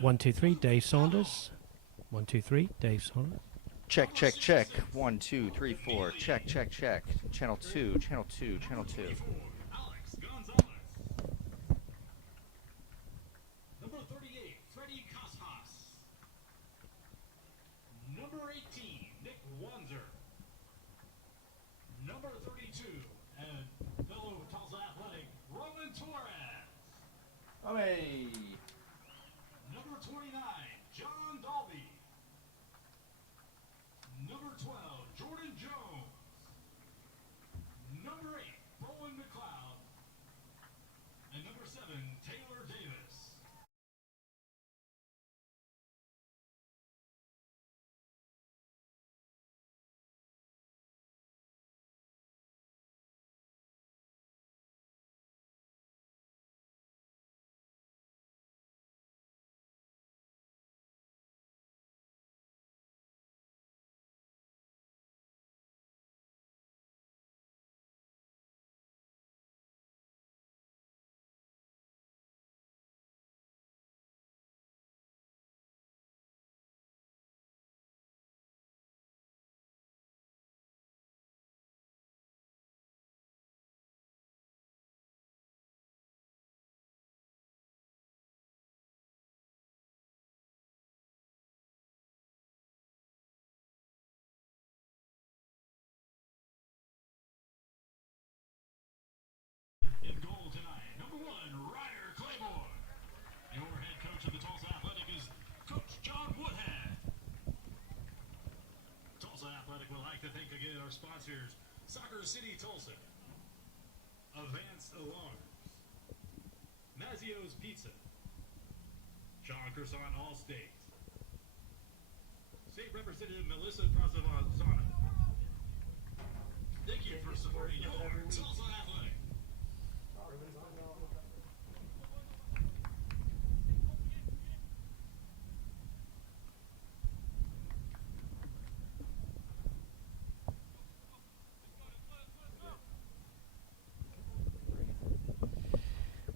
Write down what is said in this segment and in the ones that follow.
One, two, three, Dave Saunders. 1, 2, 3, Dave Saunders. Check, check, check. 1, 2, 3, 4. Check, check, check. Channel 2, channel 2, channel 2. Number 38, Freddie Casas. Number 18, Nick Wanzer. Number 32, and fellow Tulsa Athletic, Roman Torres. Hey. Number 29, John Dalby. Number 12, Jordan Jones. Number 8, Bowen McLeod. And number 7, Taylor Davis. In goal tonight, number 1, Ryder Claiborne. Your head coach of the Tulsa Athletic is Coach John Woodhead. Tulsa Athletic would like to thank again our sponsors, Soccer City Tulsa, Advanced Alarms, Mazio's Pizza, Sean Croissant Allstate, State Representative Melissa Prasanna. Thank you for supporting your Tulsa Athletic.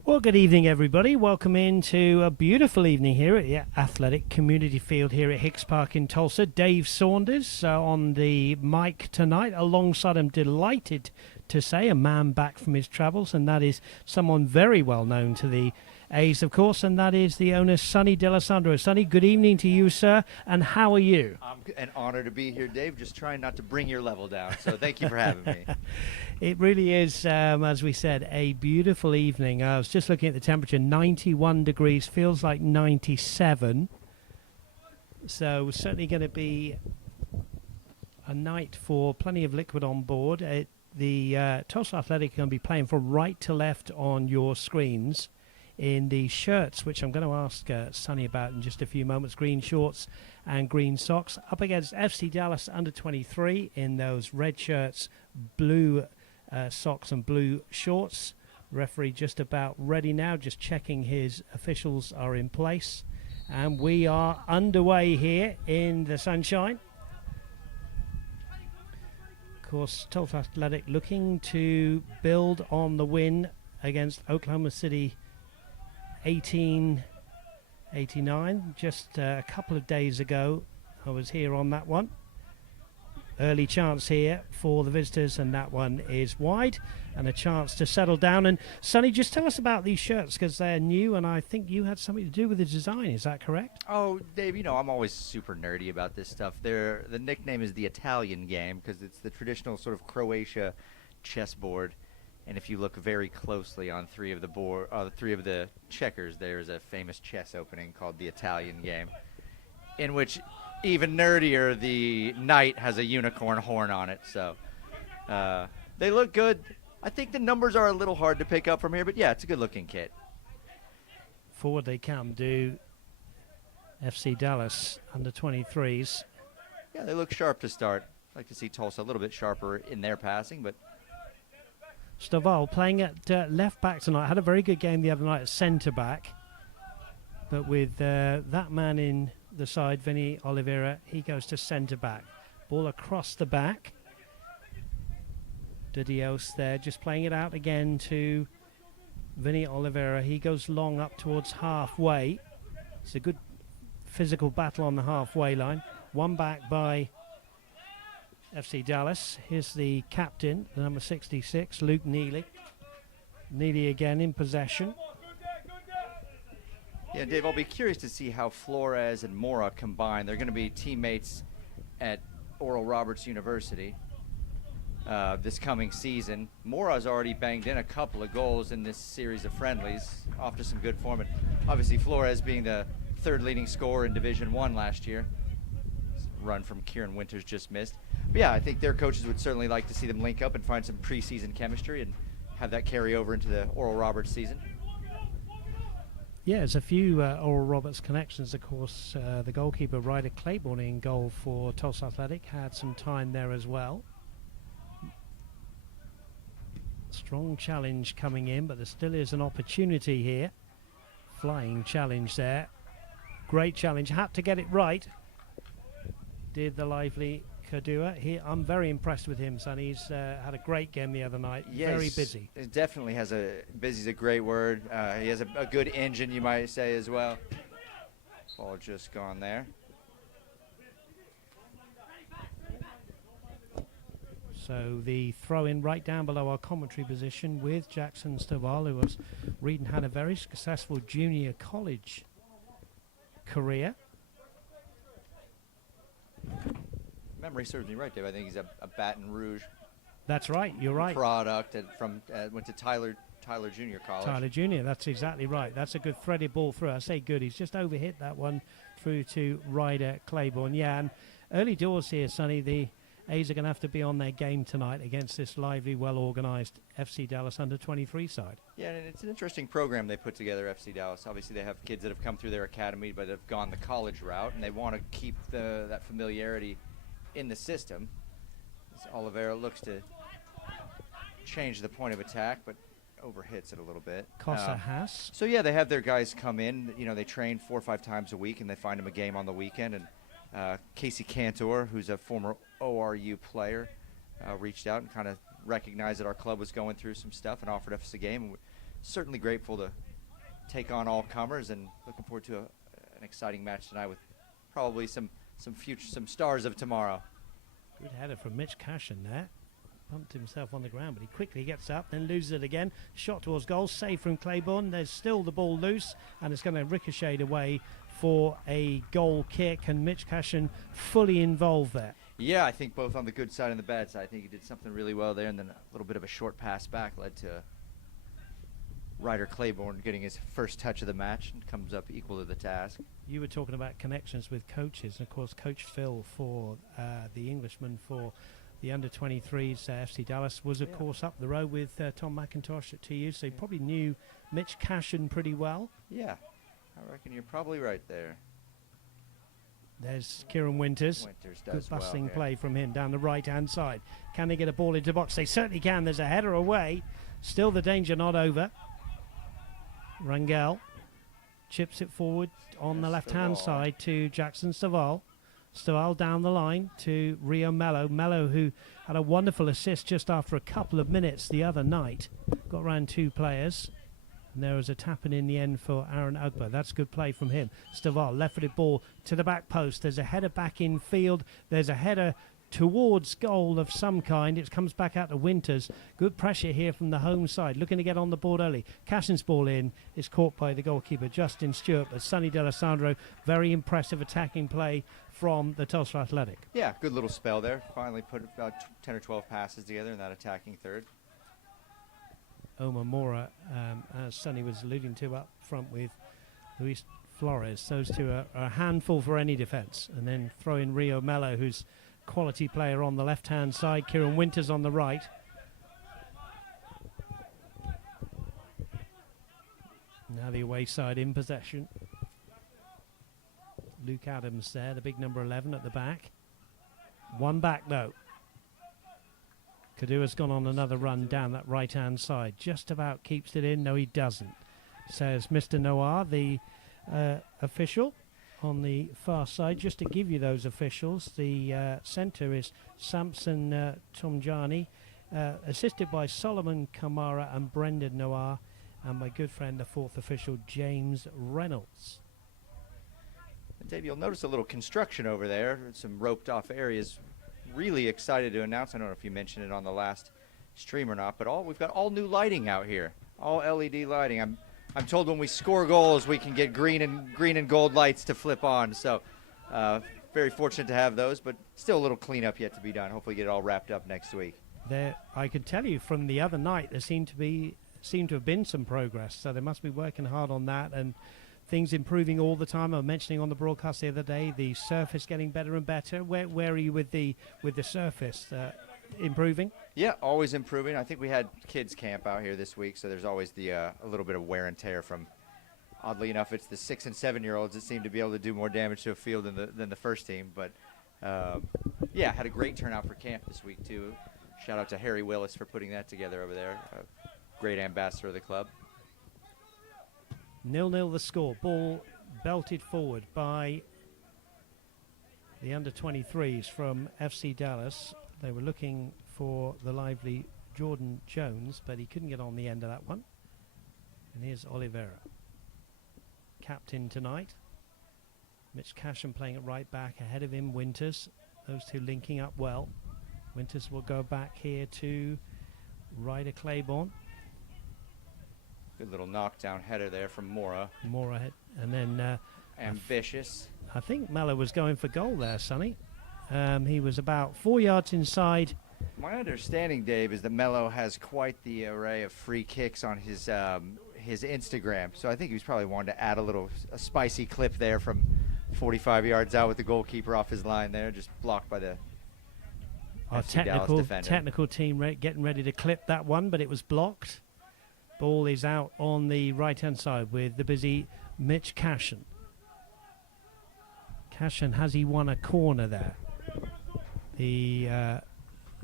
Well, good evening, everybody. Welcome into a beautiful evening here at the Athletic Community Field here at Hicks Park in Tulsa. Dave Saunders on the mic tonight. Alongside, I'm delighted to say, a man back from his travels, and that is someone very well known to the A's, of course, and that is the owner, Sonny D'Alessandro. Sonny, good evening to you, sir, and how are you? I'm an honor to be here, Dave. Just trying not to bring your level down, so thank you for having me. It really is, as we said, a beautiful evening. I was just looking at the temperature, 91 degrees, feels like 97. So certainly going to be a night for plenty of liquid on board. The Tulsa Athletic are going to be playing from right to left on your screens in the shirts, which I'm going to ask Sonny about in just a few moments. Green shorts and green socks, up against FC Dallas under 23 in those red shirts, blue socks and blue shorts. Referee just about ready now, just checking his officials are in place, and we are underway here in the sunshine. Of course, Tulsa Athletic looking to build on the win against Oklahoma City 1889 just a couple of days ago. I was here on that one. Early chance here for the visitors, and that one is wide, and a chance to settle down. And Sonny, just tell us about these shirts, because they're new, and I think you had something to do with the design. Is that correct? Oh, Dave, you know I'm always super nerdy about this stuff. The nickname is the Italian game because it's the traditional sort of Croatia chessboard. And if you look very closely on three of the checkers, there's a famous chess opening called the Italian game, in which, even nerdier, the knight has a unicorn horn on it. So they look good. I think the numbers are a little hard to pick up from here, but yeah, it's a good-looking kit. Forward they come, do FC Dallas under 23s. Yeah, they look sharp to start. I'd like to see Tulsa a little bit sharper in their passing, but Stovall playing at left back tonight. Had a very good game the other night at centre back, but with that man in the side, Vinny Oliveira, he goes to centre back. Ball across the back. De Dios there, just playing it out again to Vinny Oliveira, he goes long up towards halfway. It's a good physical battle on the halfway line. One back by FC Dallas. Here's the captain, the number 66, Luke Neely. Neely again in possession. Yeah, Dave, I'll be curious to see how Flores and Mora combine. They're going to be teammates at Oral Roberts University this coming season. Mora's already banged in a couple of goals in this series of friendlies, off to some good form. And obviously Flores being the third leading scorer in Division I last year. Run from Kieran Winters just missed. But yeah, I think their coaches would certainly like to see them link up and find some preseason chemistry and have that carry over into the Oral Roberts season. Yeah, there's a few Oral Roberts connections, of course. The goalkeeper, Ryder Claiborne, in goal for Tulsa Athletic, had some time there as well. Strong challenge coming in, but there still is an opportunity here. Flying challenge there. Great challenge. Had to get it right. Did the lively Kadua. I'm very impressed with him, son. He's had a great game the other night. Yeah, very busy. It definitely has busy's a great word. He has a good engine, you might say, as well. Ball just gone there. So the throw in right down below our commentary position with Jackson Stovall, who was Reed had a very successful junior college career. Memory serves me right, Dave. I think he's a Baton Rouge. That's right. You're right. Product went to Tyler Junior College. Tyler Junior. That's exactly right. That's a good threaded ball through. I say good. He's just overhit that one through to Ryder Claiborne. Yeah, and early doors here, Sonny. The A's are going to have to be on their game tonight against this lively, well-organised FC Dallas under-23 side. Yeah, and it's an interesting program they put together, FC Dallas. Obviously, they have kids that have come through their academy but have gone the college route, and they want to keep that familiarity in the system. As Oliveira looks to change the point of attack, but overhits it a little bit. Costa has. So, yeah, they have their guys come in. You know, they train 4 or 5 times a week, and they find them a game on the weekend. And Casey Cantor, who's a former ORU player, reached out and kind of recognized that our club was going through some stuff and offered us a game. And we're certainly grateful to take on all comers, and looking forward to an exciting match tonight with probably some stars of tomorrow. Good header from Mitch Cashin there. Bumped himself on the ground, but he quickly gets up, then loses it again. Shot towards goal, save from Claiborne. There's still the ball loose, and it's going to ricochet away for a goal kick, and Mitch Cashin fully involved there. Yeah, I think both on the good side and the bad side. I think he did something really well there, and then a little bit of a short pass back led to Ryder Claiborne getting his first touch of the match and comes up equal to the task. You were talking about connections with coaches, and of course Coach Phil for the Englishman for the under-23s FC Dallas was of course up the road with Tom McIntosh at TU, so he probably knew Mitch Cashin pretty well. Yeah, I reckon you're probably right there. There's Kieran Winters. Does good bustling well play from him down the right-hand side. Can they get a ball into the box? They certainly can. There's a header away. Still the danger not over. Rangel chips it forward on the left-hand side to Jackson Stovall. Stovall down the line to Rio Mello. Mello, who had a wonderful assist just after a couple of minutes the other night. Got around 2 players. And there was a tap-in in the end for Aaron Ugba. That's good play from him. Stovall, left-footed ball to the back post. There's a header back in field. There's a header towards goal of some kind. It comes back out to Winters. Good pressure here from the home side. Looking to get on the board early. Cashin's ball in is caught by the goalkeeper, Justin Stewart. But Sonny D'Alessandro, very impressive attacking play from the Tulsa Athletic. Yeah, good little spell there. Finally put about 10 or 12 passes together in that attacking third. Omar Mora, as Sonny was alluding to up front with Luis Flores. Those two are a handful for any defence. And then throw in Rio Mello, who's quality player on the left-hand side. Kieran Winters on the right. Now the away side in possession. Luke Adams there, the big number 11 at the back. One back though. Kadua's gone on another run down that right-hand side. Just about keeps it in. No, he doesn't. Says Mr. Noir, the official on the far side. Just to give you those officials, the centre is Samson Tomjani, assisted by Solomon Kamara and Brendan Noir. and my good friend, the fourth official, James Reynolds. And Dave, you'll notice a little construction over there, some roped off areas. Really excited to announce, I don't know if you mentioned it on the last stream or not, but we've got all new lighting out here, all LED lighting. I'm told when we score goals, we can get green and gold lights to flip on. So very fortunate to have those, but still a little cleanup yet to be done. Hopefully get it all wrapped up next week. I can tell you from the other night, there seemed to have been some progress. So they must be working hard on that, and things improving all the time. I was mentioning on the broadcast the other day, the surface getting better and better. Where are you with the surface? Improving? Yeah, always improving. I think we had kids camp out here this week, so there's always a little bit of wear and tear from. Oddly enough, it's the 6- and 7-year-olds that seem to be able to do more damage to a field than the first team. But yeah, had a great turnout for camp this week too. Shout out to Harry Willis for putting that together over there. Great ambassador of the club. 0-0 the score. Ball belted forward by the under-23s from FC Dallas. They were looking for the lively Jordan Jones, but he couldn't get on the end of that one. And here's Oliveira, captain tonight. Mitch Cashin playing at right back, ahead of him Winters. Those two linking up well. Winters will go back here to Ryder Claiborne. Good little knockdown header there from Mora. Mora hit, and then ambitious. I think Mello was going for goal there, Sonny. He was about 4 yards inside. My understanding, Dave, is that Mello has quite the array of free kicks on his Instagram. So I think he was probably wanting to add a spicy clip there from 45 yards out with the goalkeeper off his line there, just blocked by the our technical team getting ready to clip that one, but it was blocked. Ball is out on the right-hand side with the busy Mitch Cashin. Cashin, has he won a corner there? The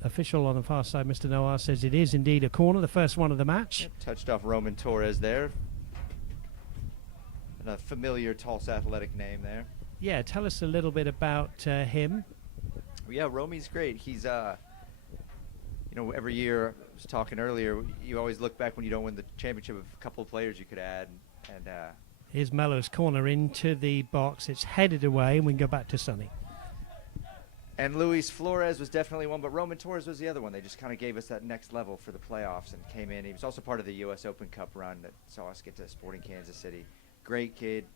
official on the far side, Mr. Noah, says it is indeed a corner, the first one of the match. Yep, touched off Roman Torres there. And a familiar Tulsa Athletic name there. Yeah, tell us a little bit about him. Yeah, Romy's great. He's, every year, I was talking earlier, you always look back when you don't win the championship of a couple of players you could add. And here's Mello's corner into the box. It's headed away, and we can go back to Sonny. And Luis Flores was definitely one, but Roman Torres was the other one. They just kind of gave us that next level for the playoffs and came in. He was also part of the U.S. Open Cup run that saw us get to Sporting Kansas City. Great kid.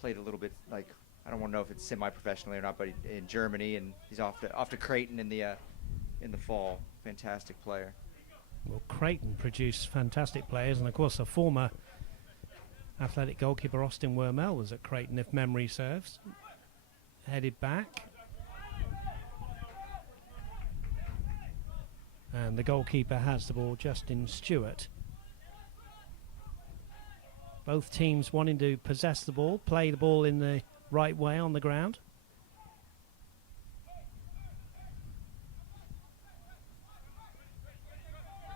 Played a little bit, like, I don't want to know if it's semi-professionally or not, but in Germany, and he's off to Creighton in the fall. Fantastic player. Well, Creighton produced fantastic players, and of course, the former Athletic goalkeeper Austin Wormel was at Creighton, if memory serves. Headed back. And the goalkeeper has the ball, Justin Stewart. Both teams wanting to possess the ball, play the ball in the right way on the ground.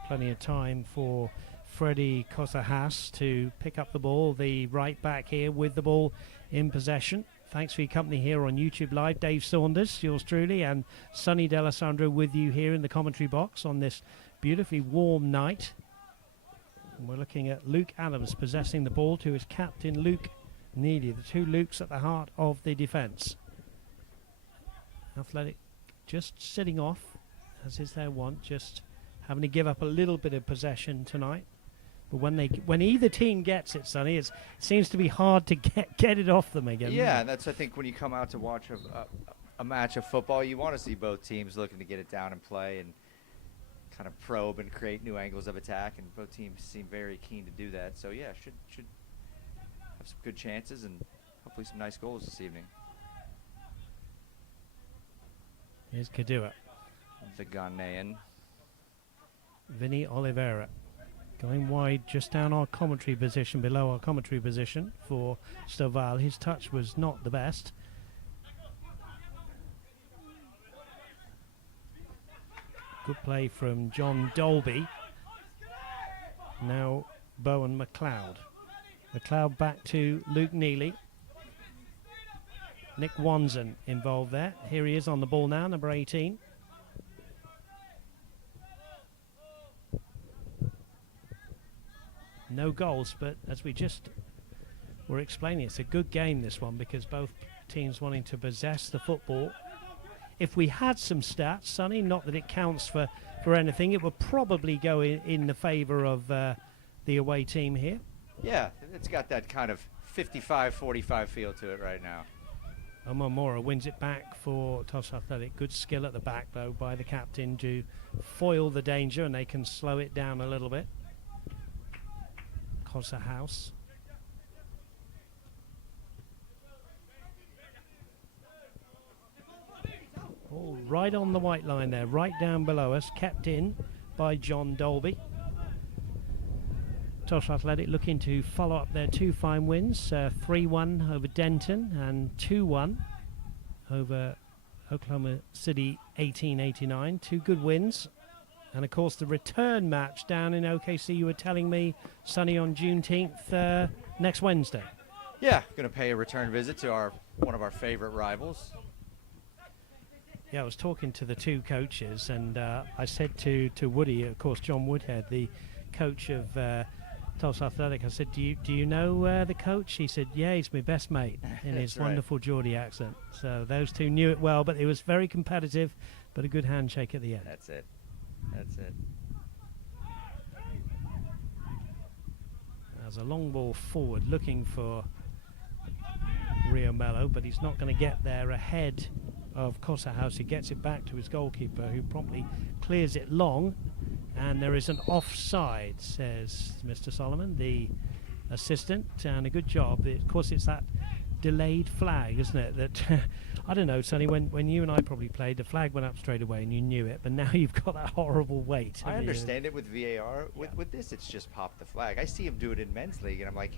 Plenty of time for Freddie Cosajas to pick up the ball, the right back here with the ball in possession. Thanks for your company here on YouTube Live. Dave Saunders, yours truly, and Sonny D'Alessandro with you here in the commentary box on this beautifully warm night. And we're looking at Luke Adams possessing the ball to his captain, Luke Neely. The two Lukes at the heart of the defence. Athletic just sitting off, as is their wont, just having to give up a little bit of possession tonight. But when either team gets it, Sonny, it seems to be hard to get it off them again. Yeah, and that's, I think, when you come out to watch a match of football, you want to see both teams looking to get it down and play and kind of probe and create new angles of attack, and both teams seem very keen to do that. So, yeah, should have some good chances and hopefully some nice goals this evening. Here's Kadua. The Ghanaian. Vinny Oliveira. Going wide just down our commentary position, below our commentary position for Stovall. His touch was not the best. Good play from John Dolby. Now Bowen McLeod. McLeod back to Luke Neely. Nick Wanson involved there. Here he is on the ball now, number 18. No goals, but as we just were explaining, it's a good game, this one, because both teams wanting to possess the football. If we had some stats, Sonny, not that it counts for anything, it would probably go in the favour of the away team here. Yeah, it's got that kind of 55-45 feel to it right now. Omar Mora wins it back for Tulsa Athletic. Good skill at the back, though, by the captain to foil the danger, and they can slow it down a little bit. Cosa House. All right on the white line there, right down below us, kept in by John Dolby. Tulsa Athletic looking to follow up their two fine wins, 3-1 over Denton and 2-1 over Oklahoma City 1889. Two good wins. And of course the return match down in OKC, you were telling me, Sonny, on Juneteenth next Wednesday. Yeah, going to pay a return visit to one of our favorite rivals. Yeah, I was talking to the two coaches, and I said to Woody, of course, John Woodhead, the coach of Tulsa Athletic, I said, do you know the coach? He said, yeah, he's my best mate, in his wonderful Geordie accent. So those two knew it well, but it was very competitive, but a good handshake at the end. That's it. That's it. There's a long ball forward looking for Rio Mello, but he's not going to get there ahead of Cosa House. He gets it back to his goalkeeper, who promptly clears it long, and there is an offside, says Mr. Solomon, the assistant, and a good job. Of course, it's that delayed flag, isn't it, that I don't know, Sonny, when you and I probably played, the flag went up straight away and you knew it, but now you've got that horrible wait. I understand it with VAR. With this, it's just pop the flag. I see him do it in men's league, and I'm like,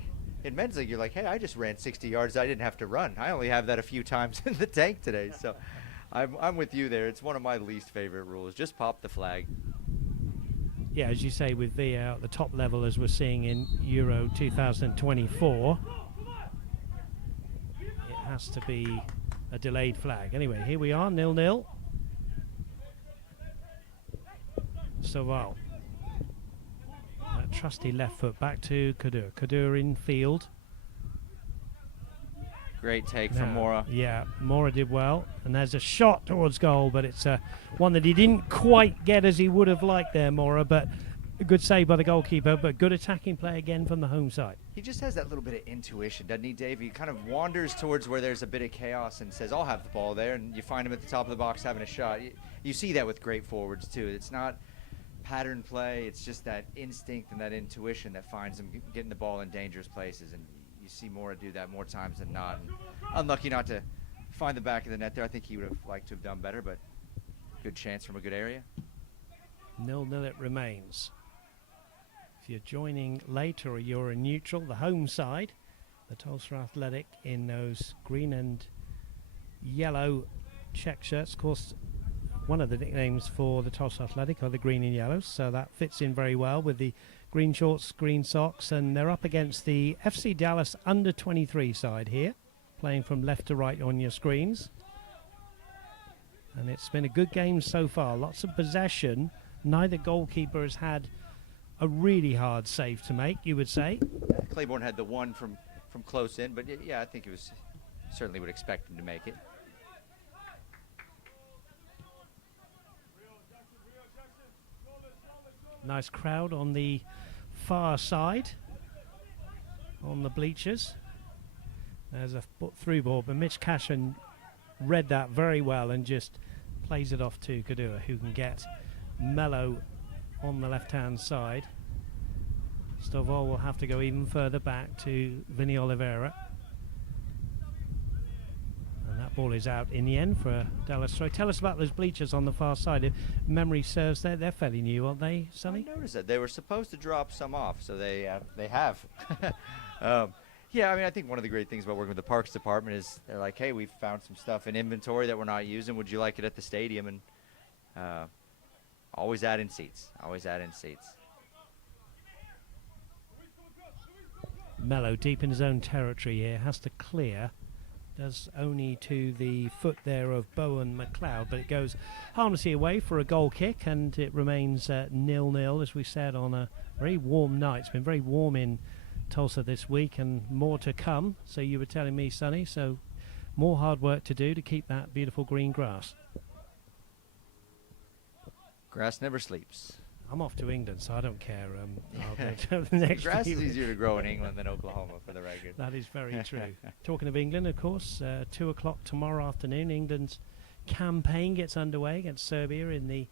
in men's league, you're like, hey, I just ran 60 yards. I didn't have to run. I only have that a few times in the tank today. So I'm with you there. It's one of my least favorite rules. Just pop the flag. Yeah, as you say, with VAR at the top level, as we're seeing in Euro 2024, it has to be a delayed flag. Anyway, here we are, 0-0. Saval. That trusty left foot back to Kadur. Kadur in field. Great take from Mora. Yeah, Mora did well. And there's a shot towards goal, but it's one that he didn't quite get as he would have liked there, Mora. But a good save by the goalkeeper, but good attacking play again from the home side. He just has that little bit of intuition, doesn't he, Dave? He kind of wanders towards where there's a bit of chaos and says, I'll have the ball there. And you find him at the top of the box having a shot. You see that with great forwards, too. It's not pattern play. It's just that instinct and that intuition that finds him getting the ball in dangerous places. And you see Mora do that more times than not. And unlucky not to find the back of the net there. I think he would have liked to have done better, but good chance from a good area. 0-0 it remains. If you're joining late or you're a neutral, the home side, the Tulsa Athletic in those green and yellow check shirts. Of course, one of the nicknames for the Tulsa Athletic are the green and yellows, so that fits in very well with the green shorts, green socks, and they're up against the FC Dallas under-23 side here, playing from left to right on your screens. And it's been a good game so far. Lots of possession. Neither goalkeeper has had a really hard save to make, you would say. Claiborne had the one from close in, but yeah, I think it was certainly would expect him to make it. Nice crowd on the far side, on the bleachers. There's a through ball, but Mitch Cashin read that very well and just plays it off to Kadua, who can get Mello on the left-hand side. Stovall will have to go even further back to Vinny Oliveira. And that ball is out in the end for a Dallas throw. Tell us about those bleachers on the far side. If memory serves, they're fairly new, aren't they, Sonny? I noticed that. They were supposed to drop some off, so they have. Yeah, I mean, I think one of the great things about working with the Parks Department is they're like, hey, we found some stuff in inventory that we're not using. Would you like it at the stadium? And always add in seats. Always add in seats. Mello deep in his own territory here, has to clear does only to the foot there of Bowen McLeod, but it goes harmlessly away for a goal kick, and it remains 0-0, as we said, on a very warm night. It's been very warm in Tulsa this week, and more to come, so you were telling me, Sonny, so more hard work to do to keep that beautiful green grass. Grass never sleeps. I'm off to England, so I don't care. I'll go to the next Grass few is weeks. easier to grow in England than Oklahoma, for the record. That is very true. Talking of England, of course, 2 o'clock tomorrow afternoon, England's campaign gets underway against Serbia in the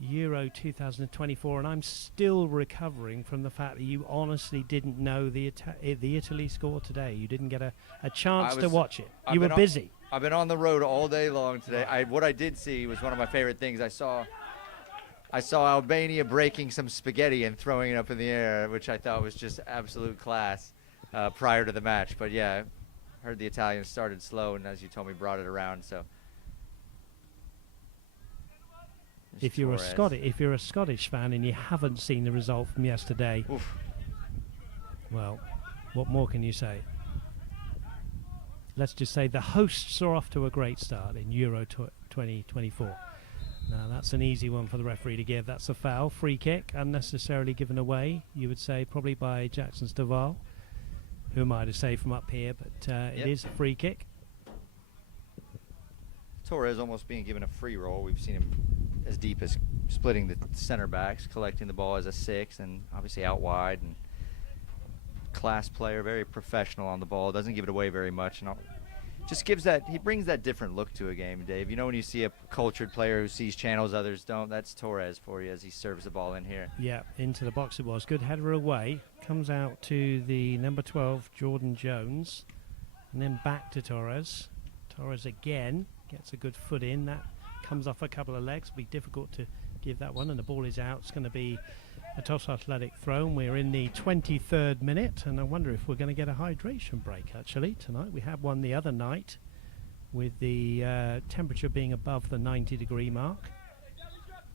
Euro 2024, and I'm still recovering from the fact that you honestly didn't know the Italy score today. You didn't get a chance to watch it. You were busy. I've been on the road all day long today. What I did see was one of my favorite things. I saw Albania breaking some spaghetti and throwing it up in the air, which I thought was just absolute class prior to the match. But yeah, I heard the Italians started slow, and as you told me, brought it around. So if you're a Scottish fan and you haven't seen the result from yesterday, oof. Well, what more can you say? Let's just say the hosts are off to a great start in Euro 2024. Now, that's an easy one for the referee to give. That's a foul. Free kick, unnecessarily given away, you would say, probably by Jackson Staval. Who am I to say from up here, but it is a free kick. Torres almost being given a free roll. We've seen him as deep as splitting the center backs, collecting the ball as a 6, and obviously out wide. And class player, very professional on the ball, doesn't give it away very much. And just he brings that different look to a game, Dave. You know when you see a cultured player who sees channels others don't, that's Torres for you as he serves the ball in here. Yeah, into the box it was. Good header away. Comes out to the number 12, Jordan Jones. And then back to Torres. Torres again gets a good foot in. That comes off a couple of legs. It'll be difficult to give that one, and the ball is out. It's going to be a Tulsa Athletic throw. We're in the 23rd minute, and I wonder if we're going to get a hydration break actually tonight. We had one the other night with the temperature being above the 90-degree mark.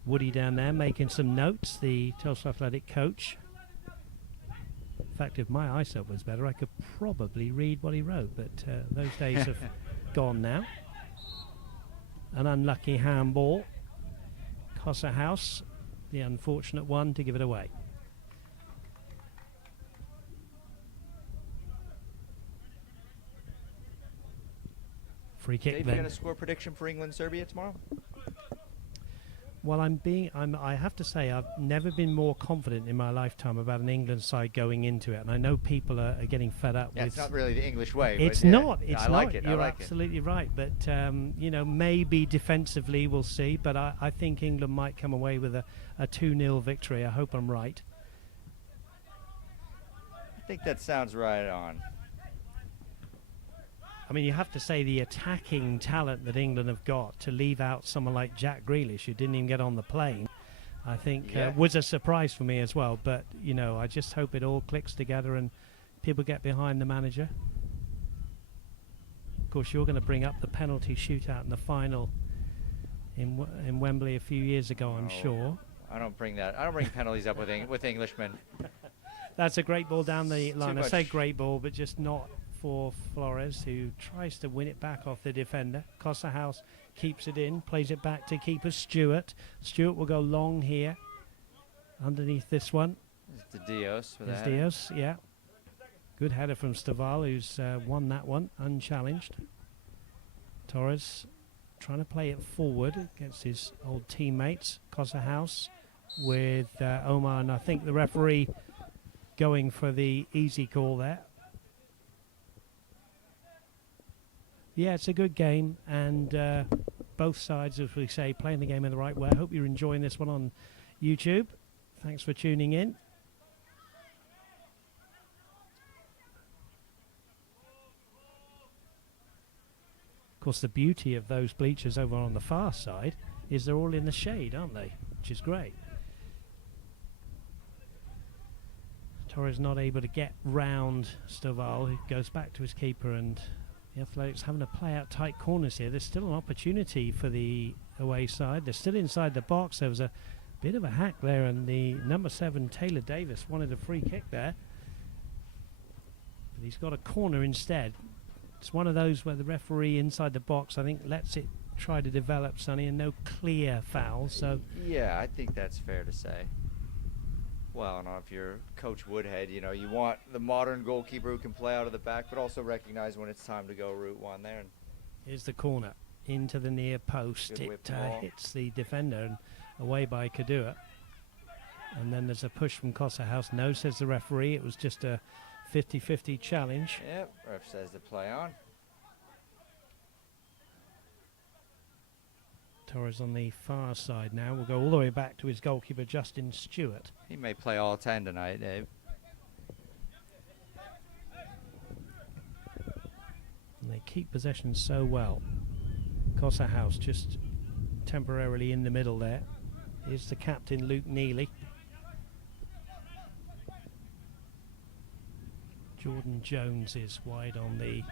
Woody down there making some notes, the Tulsa Athletic coach. In fact, if my eyesight was better, I could probably read what he wrote, but those days have gone now. An unlucky handball. Cossa House, the unfortunate one to give it away. Free kick. Dave, then. you got a score prediction for England-Serbia tomorrow? Well, I have to say, I've never been more confident in my lifetime about an England side going into it, and I know people are getting fed up with. It's not really the English way. It's but not. Yeah, It's I not. like it. You're I like absolutely right. But maybe defensively we'll see. But I think England might come away with a 2-0 victory. I hope I'm right. I think that sounds right on. I mean, you have to say the attacking talent that England have got to leave out someone like Jack Grealish, who didn't even get on the plane, I think was a surprise for me as well. But, I just hope it all clicks together and people get behind the manager. Of course, you're going to bring up the penalty shootout in the final in Wembley a few years ago, I'm sure. I don't bring penalties up with Englishmen. That's a great ball down the line. I much. say great ball, but just not for Flores, who tries to win it back off the defender. Costa House keeps it in, plays it back to keeper Stewart. Stewart will go long here underneath this one. It's the Dios for that. Dios, yeah. Good header from Staval, who's won that one unchallenged. Torres trying to play it forward against his old teammates. Costa House with Omar, and I think the referee going for the easy call there. Yeah, it's a good game, and both sides, as we say, playing the game in the right way. I hope you're enjoying this one on YouTube. Thanks for tuning in. Of course, the beauty of those bleachers over on the far side is they're all in the shade, aren't they? Which is great. Torres not able to get round Staval, who goes back to his keeper, and the Athletics having to play out tight corners here. There's still an opportunity for the away side. They're still inside the box. There was a bit of a hack there, and the number 7, Taylor Davis, wanted a free kick there. But he's got a corner instead It's one of those where the referee inside the box, I think, lets it try to develop, Sonny, and no clear foul. So Yeah, I think that's fair to say. Well, I don't know if you're Coach Woodhead, you know, you want the modern goalkeeper who can play out of the back, but also recognize when it's time to go route one there. And here's the corner into the near post. Good whip It ball. hits the defender and away by Kadua. And then there's a push from House. No, says the referee. It was just a 50-50 challenge. Yep, ref says to play on. Torres on the far side now. We'll go all the way back to his goalkeeper, Justin Stewart. He may play all 10 tonight, Dave. And they keep possession so well. House just temporarily in the middle there. Here's the captain, Luke Neely. Jordan Jones is wide on the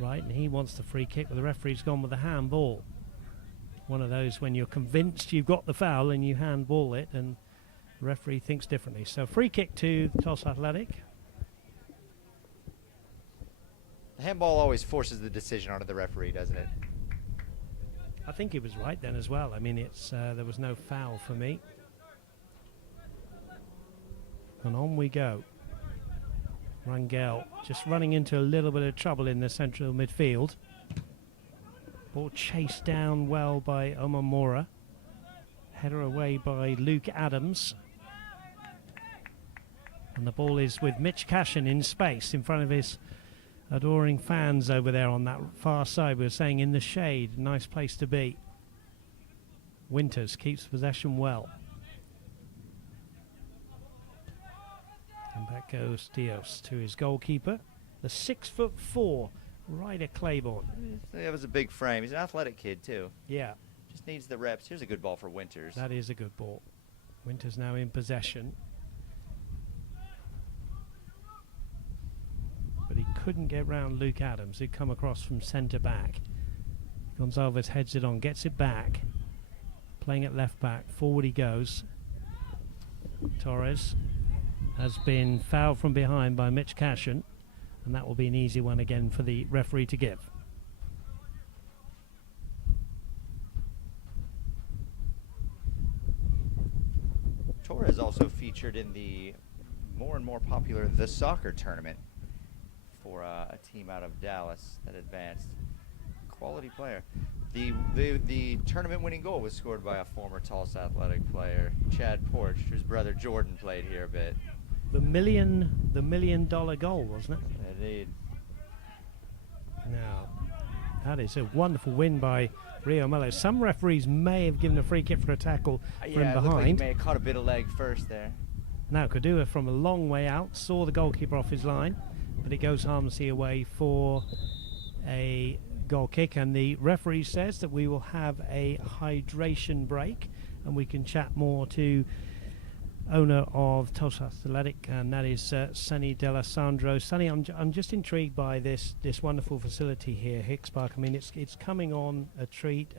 right, and he wants the free kick, but the referee's gone with the handball. One of those when you're convinced you've got the foul and you handball it, and the referee thinks differently. So free kick to Tulsa Athletic. The handball always forces the decision onto the referee, doesn't it? I think he was right then as well. I mean, it's there was no foul for me. And on we go. Rangel just running into a little bit of trouble in the central midfield. Ball chased down well by Omar Mora. Header away by Luke Adams. And the ball is with Mitch Cashin in space in front of his adoring fans over there on that far side. We were saying in the shade, nice place to be. Winters keeps possession well. And back goes Dios to his goalkeeper, the 6'4" Ryder Claiborne. That was a big frame. He's an athletic kid, too. Yeah, Just needs the reps. Here's a good ball for Winters. that is a good ball. Winters now in possession. But he couldn't get round Luke Adams, who'd come across from centre back. Gonzalez heads it on, gets it back. Playing at left back, forward he goes. Torres has been fouled from behind by Mitch Cashin, and that will be an easy one again for the referee to give. Torres also featured in the more and more popular The Soccer Tournament for a team out of Dallas that advanced. Quality player. The tournament-winning goal was scored by a former Tulsa Athletic player, Chad Porch, whose brother Jordan played here a bit. The million dollar goal, wasn't it? Indeed. Now, that is a wonderful win by Rio Melo. Some referees may have given a free kick for a tackle from Yeah, it looked like he behind. may have caught a bit of leg first there. Now Kadua from a long way out saw the goalkeeper off his line, but it goes harmlessly away for a goal kick, and the referee says that we will have a hydration break and we can chat more to owner of Tulsa Athletic, and that is Sonny D'Alessandro. Sonny, I'm just intrigued by this wonderful facility here, Hicks Park. I mean, it's coming on a treat.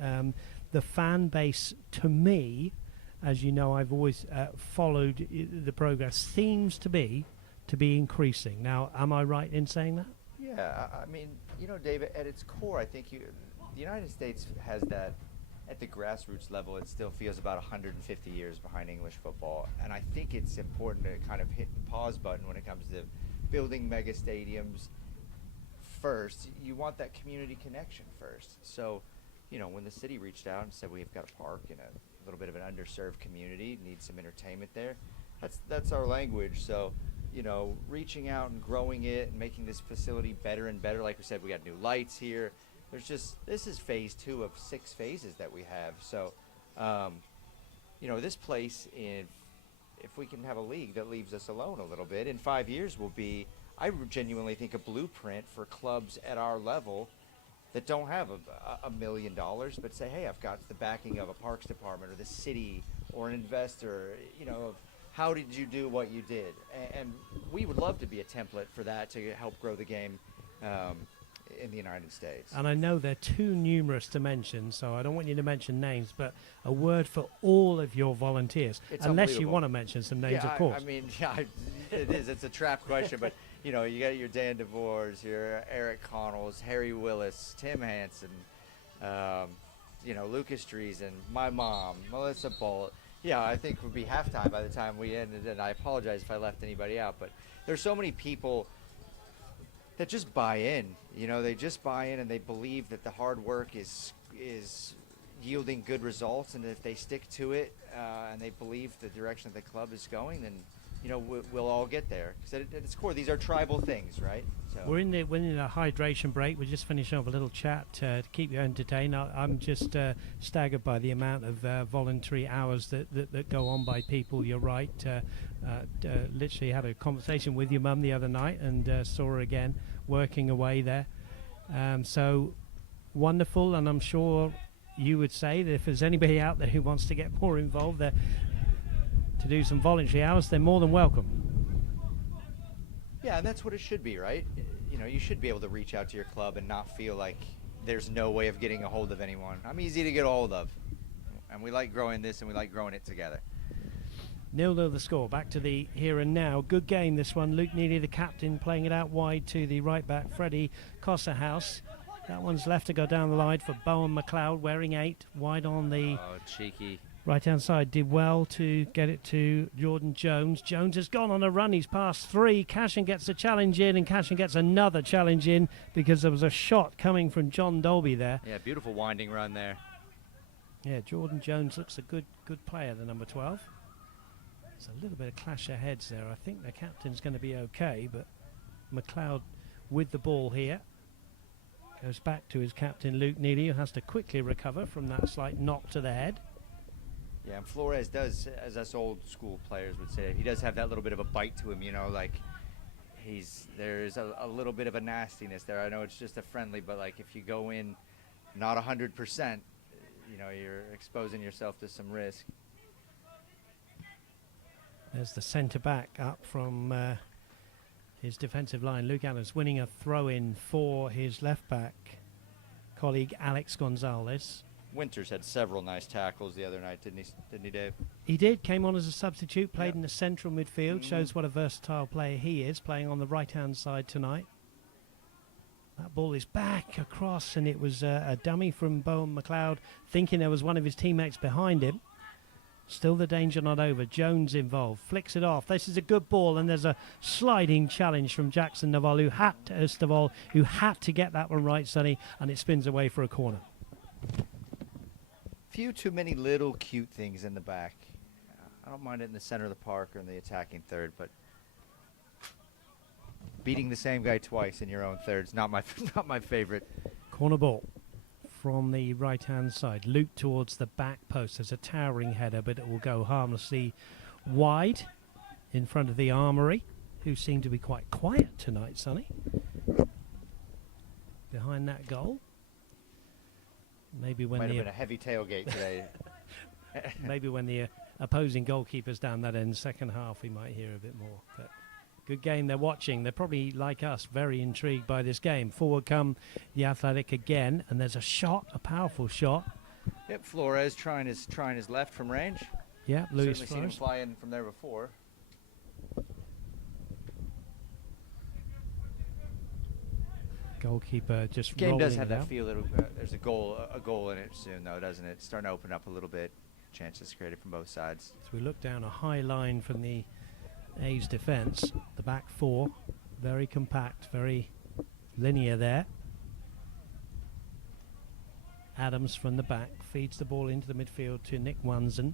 The fan base, to me, as you know, I've always followed the progress, seems to be increasing. Now, am I right in saying that? Yeah, I mean, you know, David, at its core, I think the United States has that, at the grassroots level, it still feels about 150 years behind English football. And I think it's important to kind of hit the pause button when it comes to building mega stadiums first. You want that community connection first. So, you know, when the city reached out and said we've got a park in a little bit of an underserved community, need some entertainment there, that's our language. So, you know, reaching out and growing it and making this facility better and better. Like we said, we got new lights here. This is phase 2 of 6 phases that we have. So, you know, this place, if we can have a league that leaves us alone a little bit, in 5 years will be, I genuinely think, a blueprint for clubs at our level that don't have $1 million, but say, hey, I've got the backing of a parks department or the city or an investor, you know, of how did you do what you did? And we would love to be a template for that to help grow the game in the United States. And I know they're too numerous to mention, so I don't want you to mention names, but a word for all of your volunteers, It's unless you unbelievable. want to mention some names, Yeah, of course. I mean, yeah, it is. It's a trap question, but you know, you got your Dan DeVores, your Eric Connells, Harry Willis, Tim Hansen, you know, Lucas Dreesen, my mom, Melissa Bolt. Yeah, I think it would be halftime by the time we ended, and I apologize if I left anybody out, but there's so many people that just buy in. You know, they just buy in and they believe that the hard work is yielding good results, and if they stick to it and they believe the direction that the club is going, then you know we'll all get there. Because at its core, these are tribal things, right? So We're in a hydration break. We're just finishing off a little chat to keep you entertained. I'm just staggered by the amount of voluntary hours that go on by people. You're right. Literally had a conversation with your mum the other night and saw her again working away there. So wonderful, and I'm sure you would say that if there's anybody out there who wants to get more involved there to do some voluntary hours, they're more than welcome. yeah, and that's what it should be, right? You know, you should be able to reach out to your club and not feel like there's no way of getting a hold of anyone. I'm easy to get a hold of, and we like growing this and we like growing it together. 0-0 the score. Back to the here and now. Good game this one. Luke Neely, the captain, playing it out wide to the right back, Freddie Cosserhouse. That one's left to go down the line for Bowen McLeod, wearing 8, wide on the Cheeky. right-hand side. Did well to get it to Jordan Jones. Jones has gone on a run. He's passed 3. Cashin gets a challenge in, and Cashin gets another challenge in because there was a shot coming from John Dolby there. Yeah, beautiful winding run there. Yeah, Jordan Jones looks a good player, the number 12. There's a little bit of clash of heads there. I think the captain's going to be okay, but McLeod with the ball here. Goes back to his captain, Luke Neely, who has to quickly recover from that slight knock to the head. Yeah, and Flores does, as us old school players would say, he does have that little bit of a bite to him, you know, like there's a little bit of a nastiness there. I know it's just a friendly, but like if you go in not 100%, you know, you're exposing yourself to some risk. There's the centre back up from his defensive line. Luke Adams winning a throw-in for his left back colleague Alex Gonzalez. Winters had several nice tackles the other night, didn't he, Dave? He did, came on as a substitute, played in the central midfield, shows what a versatile player he is, playing on the right-hand side tonight. That ball is back across, and it was a dummy from Bowen McLeod, thinking there was one of his teammates behind him. Still the danger not over. Jones involved. Flicks it off. This is a good ball, and there's a sliding challenge from Jackson Naval, who had to get that one right, Sonny, and it spins away for a corner. Few too many little cute things in the back. I don't mind it in the center of the park or in the attacking third, but beating the same guy twice in your own third is not my favorite. Corner ball from the right-hand side. Luke towards the back post. There's a towering header, but it will go harmlessly wide in front of the Armoury, who seem to be quite quiet tonight, Sonny. Behind that goal. Maybe when Might have been a heavy tailgate today. maybe when the opposing goalkeeper's down that end second half, we might hear a bit more. But good game they're watching. They're probably, like us, very intrigued by this game. Forward come the Athletic again, and there's a shot, a powerful shot. Yep, Flores trying his left from range. Yeah, Luis Certainly seen him Flores. fly in from there before. Goalkeeper just Game does rolling have it that out. feel. There's a goal in it soon, though, doesn't it? It's starting to open up a little bit. Chances created from both sides. So we look down a high line from the A's defence. The back four, very compact, very linear there. Adams from the back feeds the ball into the midfield to Nick Wanzen.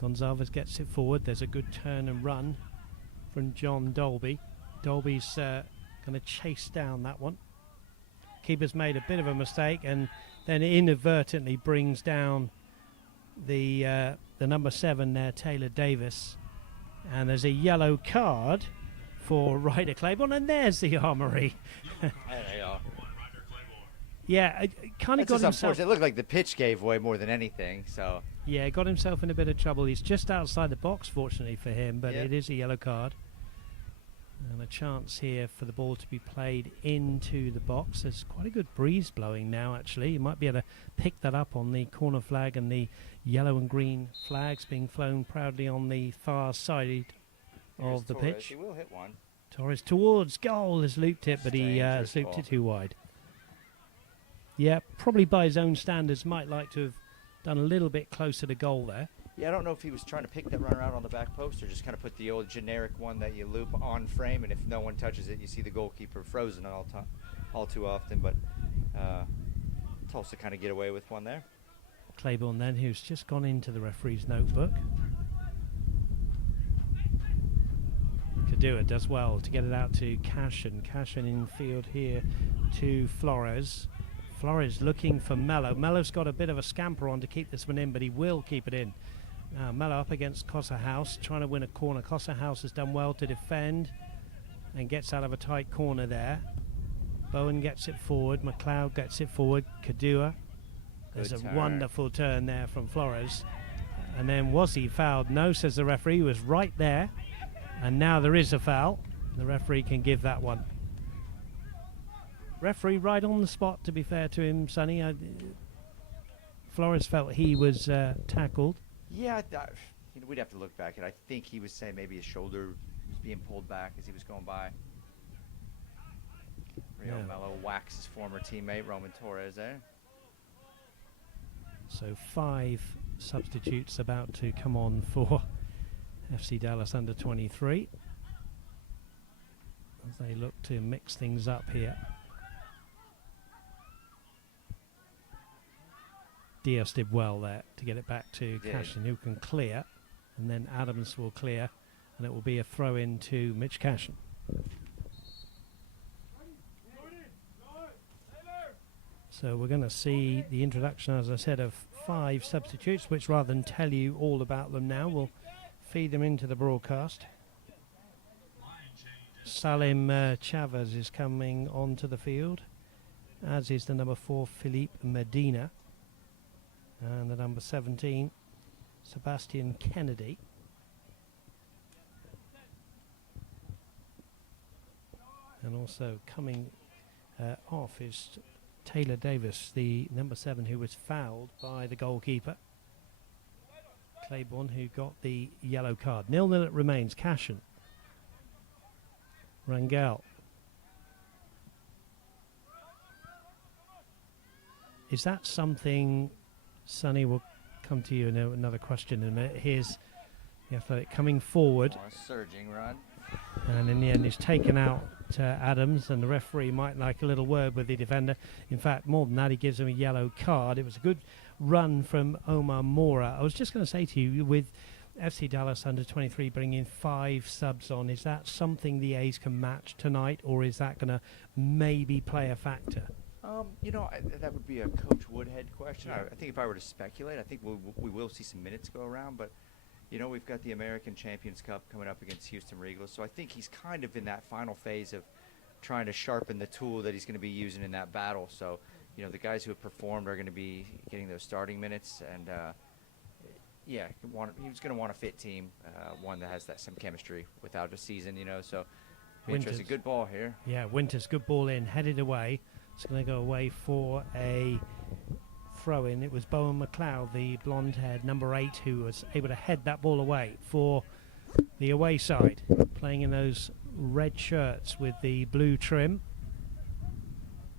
Gonzalez gets it forward. There's a good turn and run from John Dolby. Dolby's going to chase down that one. Keeper's made a bit of a mistake and then inadvertently brings down the number 7 there, Taylor Davis. And there's a yellow card for Ryder Claiborne, and there's the Armoury. There they are. Yeah, kind of got That's just himself. unfortunate. It looked like the pitch gave way more than anything. So Yeah, got himself in a bit of trouble. He's just outside the box, fortunately for him, but Yep. it is a yellow card. And a chance here for the ball to be played into the box. There's quite a good breeze blowing now, actually. You might be able to pick that up on the corner flag and the yellow and green flags being flown proudly on the far side here's of the Torres. pitch. He will hit one. Torres towards goal, has looped it, but he Dangerous has looped ball. it too wide. Yeah, probably by his own standards, might like to have done a little bit closer to goal there. Yeah, I don't know if he was trying to pick that runner out on the back post or just kind of put the old generic one that you loop on frame, and if no one touches it, you see the goalkeeper frozen all too often. But Tulsa kind of get away with one there. Claiborne then, who's just gone into the referee's notebook. Kadua does well to get it out to Cashin. Cashin in field here to Flores. Flores looking for Mello. Mello's got a bit of a scamper on to keep this one in, but he will keep it in. Mello up against Cossa House, trying to win a corner. Cossa House has done well to defend and gets out of a tight corner there. Bowen gets it forward. McLeod gets it forward. Kadua. There's Good a turn. wonderful turn there from Flores. And then was he fouled? No, says the referee. He was right there. And now there is a foul. The referee can give that one. Referee right on the spot, to be fair to him, Sonny. Flores felt he was tackled. Yeah, we'd have to look back, and I think he was saying maybe his shoulder was being pulled back as he was going by. Rio Yeah. Mello whacks his former teammate Roman Torres there. So 5 substitutes about to come on for FC Dallas under 23 as they look to mix things up here. Diaz did well there to get it back to Did. Cashin, who can clear, and then Adams will clear, and it will be a throw in to Mitch Cashin. So we're going to see the introduction, as I said, of 5 substitutes, which rather than tell you all about them now, we'll feed them into the broadcast. Salim Chavez is coming onto the field, as is the number 4, Philippe Medina, and the number 17, Sebastian Kennedy. And also coming off is Taylor Davis, the number 7, who was fouled by the goalkeeper. Claiborne, who got the yellow card. 0-0 it remains. Cashin. Rangel. Is that something, Sonny, will come to you in another question in a minute. Here's the Athletic coming forward. On a surging run. And in the end, he's taken out Adams, and the referee might like a little word with the defender. In fact, more than that, he gives him a yellow card. It was a good run from Omar Mora. I was just going to say to you, with FC Dallas under 23 bringing 5 subs on, is that something the A's can match tonight, or is that going to maybe play a factor? That would be a Coach Woodhead question. I think if I were to speculate, I think we will see some minutes go around, but we've got the American Champions Cup coming up against Houston Regals, so I think he's kind of in that final phase of trying to sharpen the tool that he's going to be using in that battle. So, the guys who have performed are going to be getting those starting minutes, and he was going to want a fit team, one that has some chemistry without a season, so Winters a good ball here. Yeah, Winters, good ball in, headed away. It's going to go away for a throw-in. It was Bowen McLeod, the blonde-haired number 8, who was able to head that ball away for the away side, playing in those red shirts with the blue trim.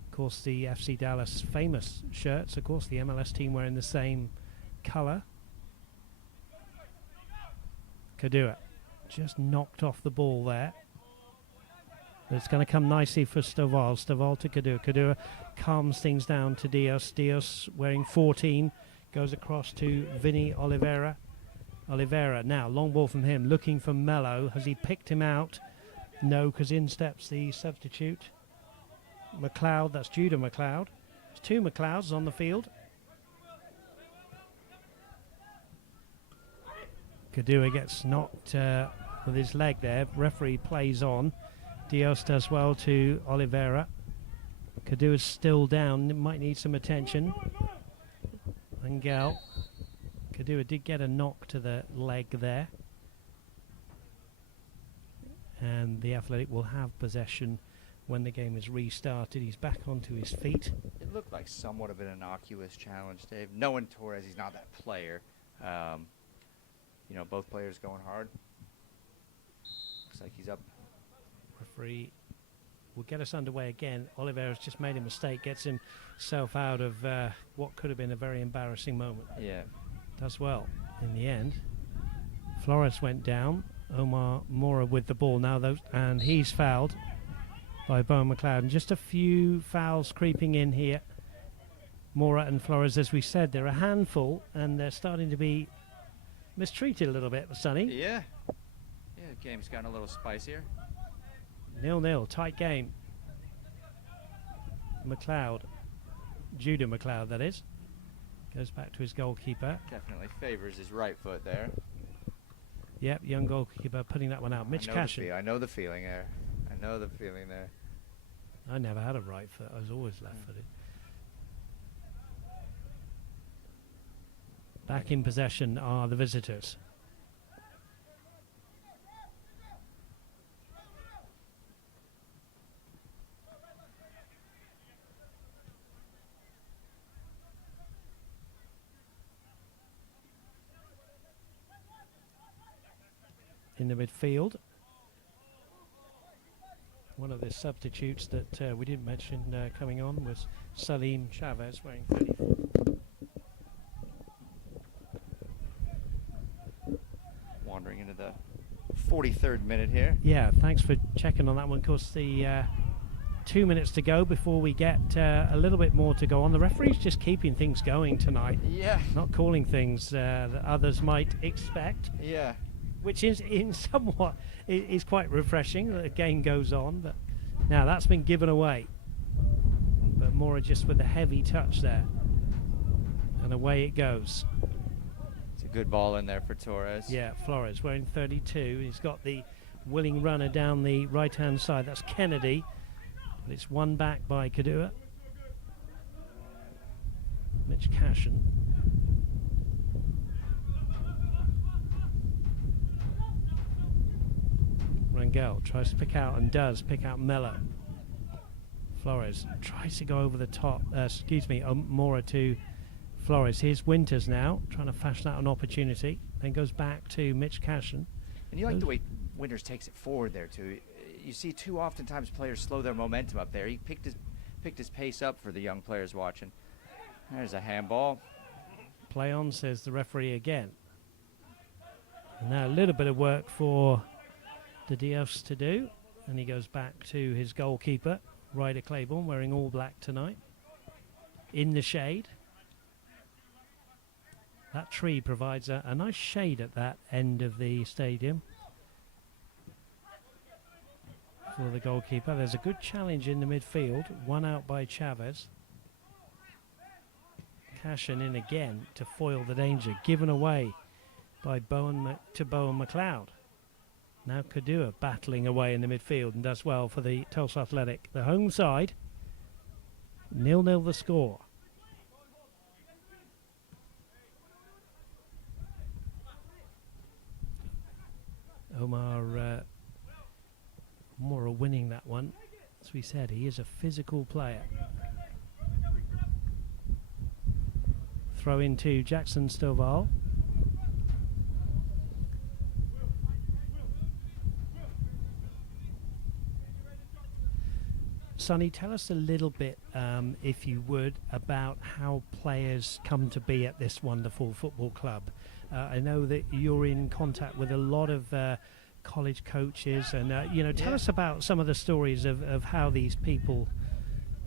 Of course, the FC Dallas famous shirts, of course, the MLS team wearing the same colour. Kadua just knocked off the ball there. But it's going to come nicely for Stovall. Stovall to Kadua. Kadua calms things down to Diaz. Diaz, wearing 14, goes across to Vinny Oliveira. Oliveira now, long ball from him, looking for Mello. Has he picked him out? No, because in steps the substitute. McLeod, that's Judah McLeod. There's 2 McLeods on the field. Kadua gets knocked with his leg there. Referee plays on. Diaz does well to Oliveira. Kadua's still down, might need some attention. Angel. Kadua did get a knock to the leg there. And the Athletic will have possession when the game is restarted. He's back onto his feet. It looked like somewhat of an innocuous challenge, Dave. Knowing Torres, he's not that player. Both players going hard. Looks like he's up Referee will get us underway again. Oliveira's just made a mistake, gets himself out of what could have been a very embarrassing moment. Yeah. Does well in the end. Flores went down. Omar Mora with the ball now, though, and he's fouled by Bowen McLeod. And just a few fouls creeping in here. Mora and Flores, as we said, they're a handful, and they're starting to be mistreated a little bit, Sonny. Yeah. Yeah, the game's gotten a little spicier. 0-0, tight game. McLeod, Judah McLeod, that is, goes back to his goalkeeper. Definitely favors his right foot there. Yep, young goalkeeper putting that one out. Mitch Cashin. I know the feeling there. I know the feeling there. I never had a right foot. I was always left-footed. Back in possession are the visitors. In the midfield, one of the substitutes that we didn't mention coming on was Salim Chavez, wearing 34. Wandering into the 43rd minute here. Yeah, thanks for checking on that one. Of course, the 2 minutes to go before we get a little bit more to go on. The referee's just keeping things going tonight. Yeah. Not calling things that others might expect. Yeah. Which is in somewhat is quite refreshing. The game goes on, but now that's been given away. But Mora just with a heavy touch there, and away it goes. It's a good ball in there for Torres. Yeah, Flores wearing 32. He's got the willing runner down the right-hand side. That's Kennedy, but it's won back by Kadua. Mitch Cashin. Rangel tries to pick out and does pick out Mello. Flores tries to go over the top. Mora to Flores. Here's Winters now trying to fashion out an opportunity. Then goes back to Mitch Cashin. And you like the way Winters takes it forward there too. You see too oftentimes players slow their momentum up there. He picked his pace up for the young players watching. There's a handball. Play on, says the referee again. And now a little bit of work for the Dios to do, and he goes back to his goalkeeper, Ryder Claiborne, wearing all black tonight, in the shade. That tree provides a nice shade at that end of the stadium for the goalkeeper. There's a good challenge in the midfield, one out by Chavez. Cashin in again to foil the danger, given away by Bowen McLeod. Now Kadua battling away in the midfield and does well for the Tulsa Athletic. The home side, 0-0 the score. Omar Mora winning that one. As we said, he is a physical player. Throw into Jackson Stovall. Sonny, tell us a little bit, if you would, about how players come to be at this wonderful football club. I know that you're in contact with a lot of college coaches, and tell us about some of the stories of how these people,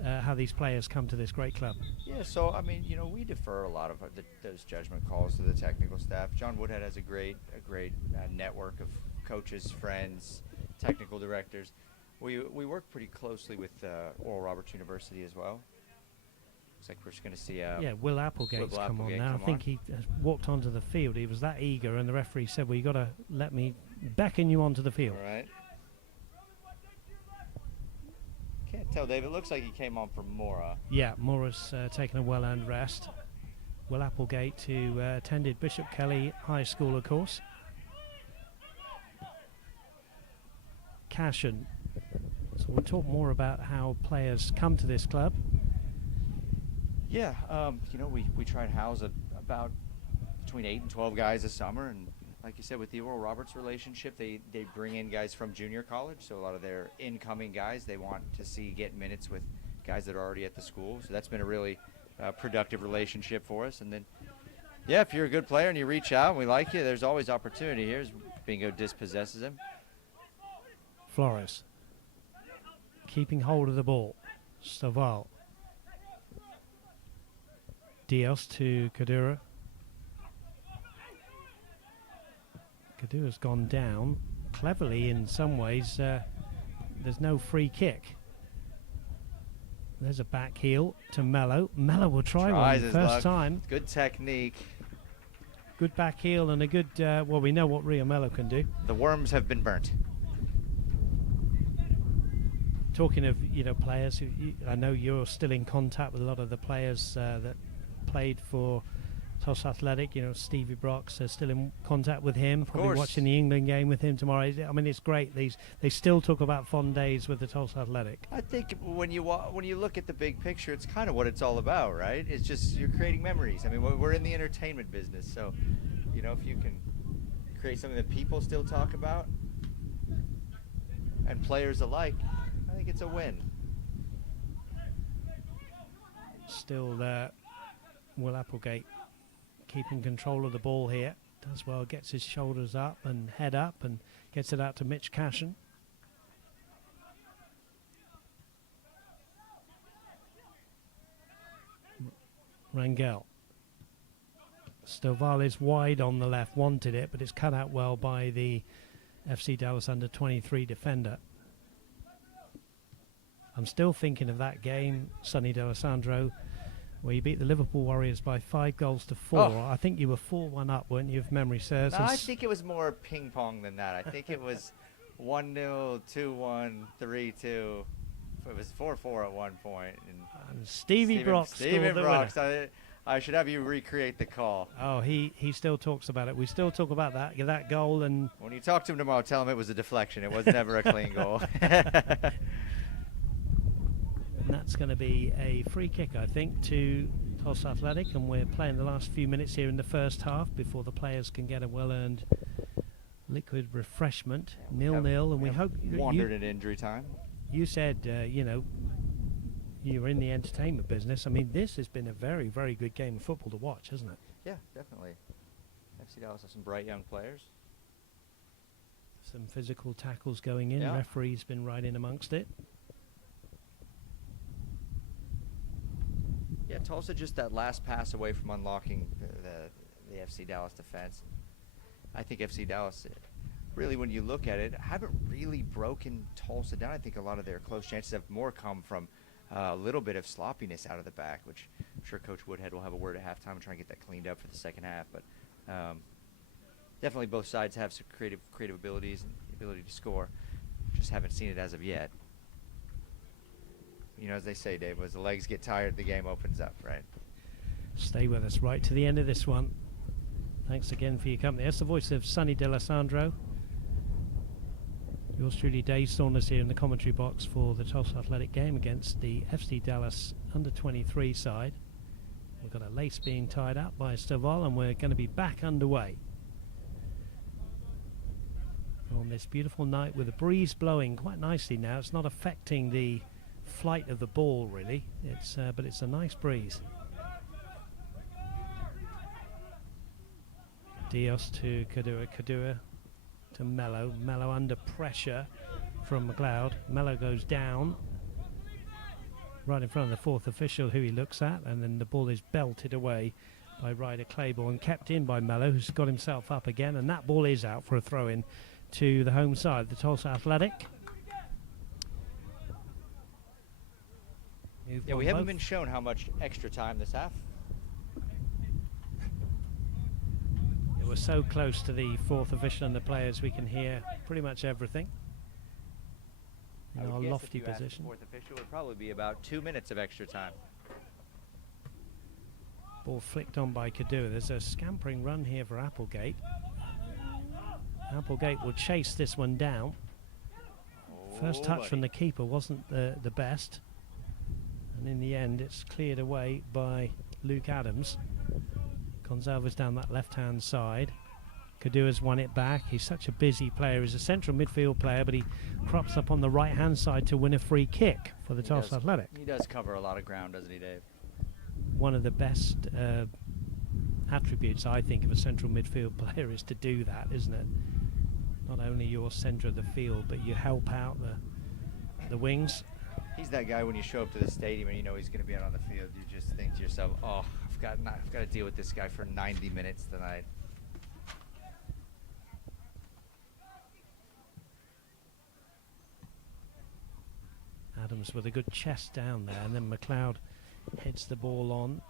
how these players come to this great club. Yeah, so I mean, we defer a lot of those judgment calls to the technical staff. John Woodhead has a great network of coaches, friends, technical directors. We work pretty closely with Oral Roberts University as well. Looks like we're just going to see. Will Applegate's come on now. I think he walked onto the field. He was that eager, and the referee said, "Well, you got to let me beckon you onto the field." All right. Can't tell, Dave. It looks like he came on for Mora. Yeah, Mora's taken a well-earned rest. Will Applegate, who attended Bishop Kelly High School, of course. Cashin. So we'll talk more about how players come to this club. Yeah, we try to house about between 8 and 12 guys a summer, and like you said, with the Oral Roberts relationship, they bring in guys from junior college. So a lot of their incoming guys they want to see get minutes with guys that are already at the school. So that's been a really productive relationship for us. And then, yeah, if you're a good player and you reach out and we like you, there's always opportunity. Here's Bingo dispossesses him. Flores keeping hold of the ball. Staval. Diaz to Kadura. Kadura's gone down. Cleverly in some ways, there's no free kick. There's a back heel to Mello. Mello will try one first time. Good technique. Good back heel and a good, well, we know what Rio Mello can do. The worms have been burnt. Talking of, players, I know you're still in contact with a lot of the players that played for Tulsa Athletic. Stevie Brock's still in contact with him. Probably watching the England game with him tomorrow. I mean, it's great. They still talk about fond days with the Tulsa Athletic. I think when you look at the big picture, it's kind of what it's all about, right? It's just you're creating memories. I mean, we're in the entertainment business, so if you can create something that people still talk about and players alike, I think it's a win. Still Will Applegate keeping control of the ball here. Does well, gets his shoulders up and head up and gets it out to Mitch Cashin. Rangel. Stovall is wide on the left, wanted it, but it's cut out well by the FC Dallas under-23 defender. I'm still thinking of that game, Sonny D'Alessandro, where you beat the Liverpool Warriors by 5-4. Oh. I think you were 4-1 up, weren't you, if memory serves? No, I think it was more ping pong than that. I think it was 1-0, 2-1, 3-2. It was 4-4 at one point. And Stevie Brock scored the winner. I should have you recreate the call. Oh, he still talks about it. We still talk about that goal. And when you talk to him tomorrow, tell him it was a deflection. It was never a clean goal. And that's going to be a free kick, I think, to Tulsa Athletic. And we're playing the last few minutes here in the first half before the players can get a well-earned liquid refreshment. 0-0. And we hope... Wandered in injury time. You said, you were in the entertainment business. I mean, this has been a very, very good game of football to watch, hasn't it? Yeah, definitely. FC Dallas has some bright young players. Some physical tackles going in. Yeah. Referee's been right in amongst it. Yeah, Tulsa just that last pass away from unlocking the FC Dallas defense. I think FC Dallas, really, when you look at it, haven't really broken Tulsa down. I think a lot of their close chances have more come from a little bit of sloppiness out of the back, which I'm sure Coach Woodhead will have a word at halftime and try and get that cleaned up for the second half. But definitely both sides have some creative abilities and the ability to score. Just haven't seen it as of yet. As they say, Dave, as the legs get tired, the game opens up, right? Stay with us right to the end of this one. Thanks again for your company. That's the voice of Sonny D'Alessandro. Yours truly, Dave Saunders, here in the commentary box for the Tulsa Athletic game against the FC Dallas under-23 side. We've got a lace being tied up by Stovall, and we're going to be back underway on this beautiful night with a breeze blowing quite nicely now. It's not affecting the flight of the ball, really. But it's a nice breeze. Diaz to Kadura to Mello. Mello under pressure from McLeod. Mello goes down right in front of the fourth official, who he looks at, and then the ball is belted away by Ryder Claiborne, kept in by Mello, who's got himself up again, and that ball is out for a throw-in to the home side, the Tulsa Athletic. Yeah, we haven't been shown how much extra time this half. We're so close to the fourth official and the players, we can hear pretty much everything in our lofty position. The fourth official would probably be about 2 minutes of extra time. Ball flicked on by Kadua. There's a scampering run here for Applegate. Applegate will chase this one down. First touch from the keeper wasn't the best, and in the end it's cleared away by Luke Adams. Gonzalez down that left-hand side. Kadua's won it back. He's such a busy player. He's a central midfield player, but he crops up on the right-hand side to win a free kick for the Tulsa Athletic. He does cover a lot of ground, doesn't he, Dave? One of the best attributes, I think, of a central midfield player is to do that, isn't it? Not only your centre of the field, but you help out the wings. He's that guy when you show up to the stadium and you know he's going to be out on the field. You just think to yourself, oh, I've got to deal with this guy for 90 minutes tonight. Adams with a good chest down there, and then McLeod hits the ball on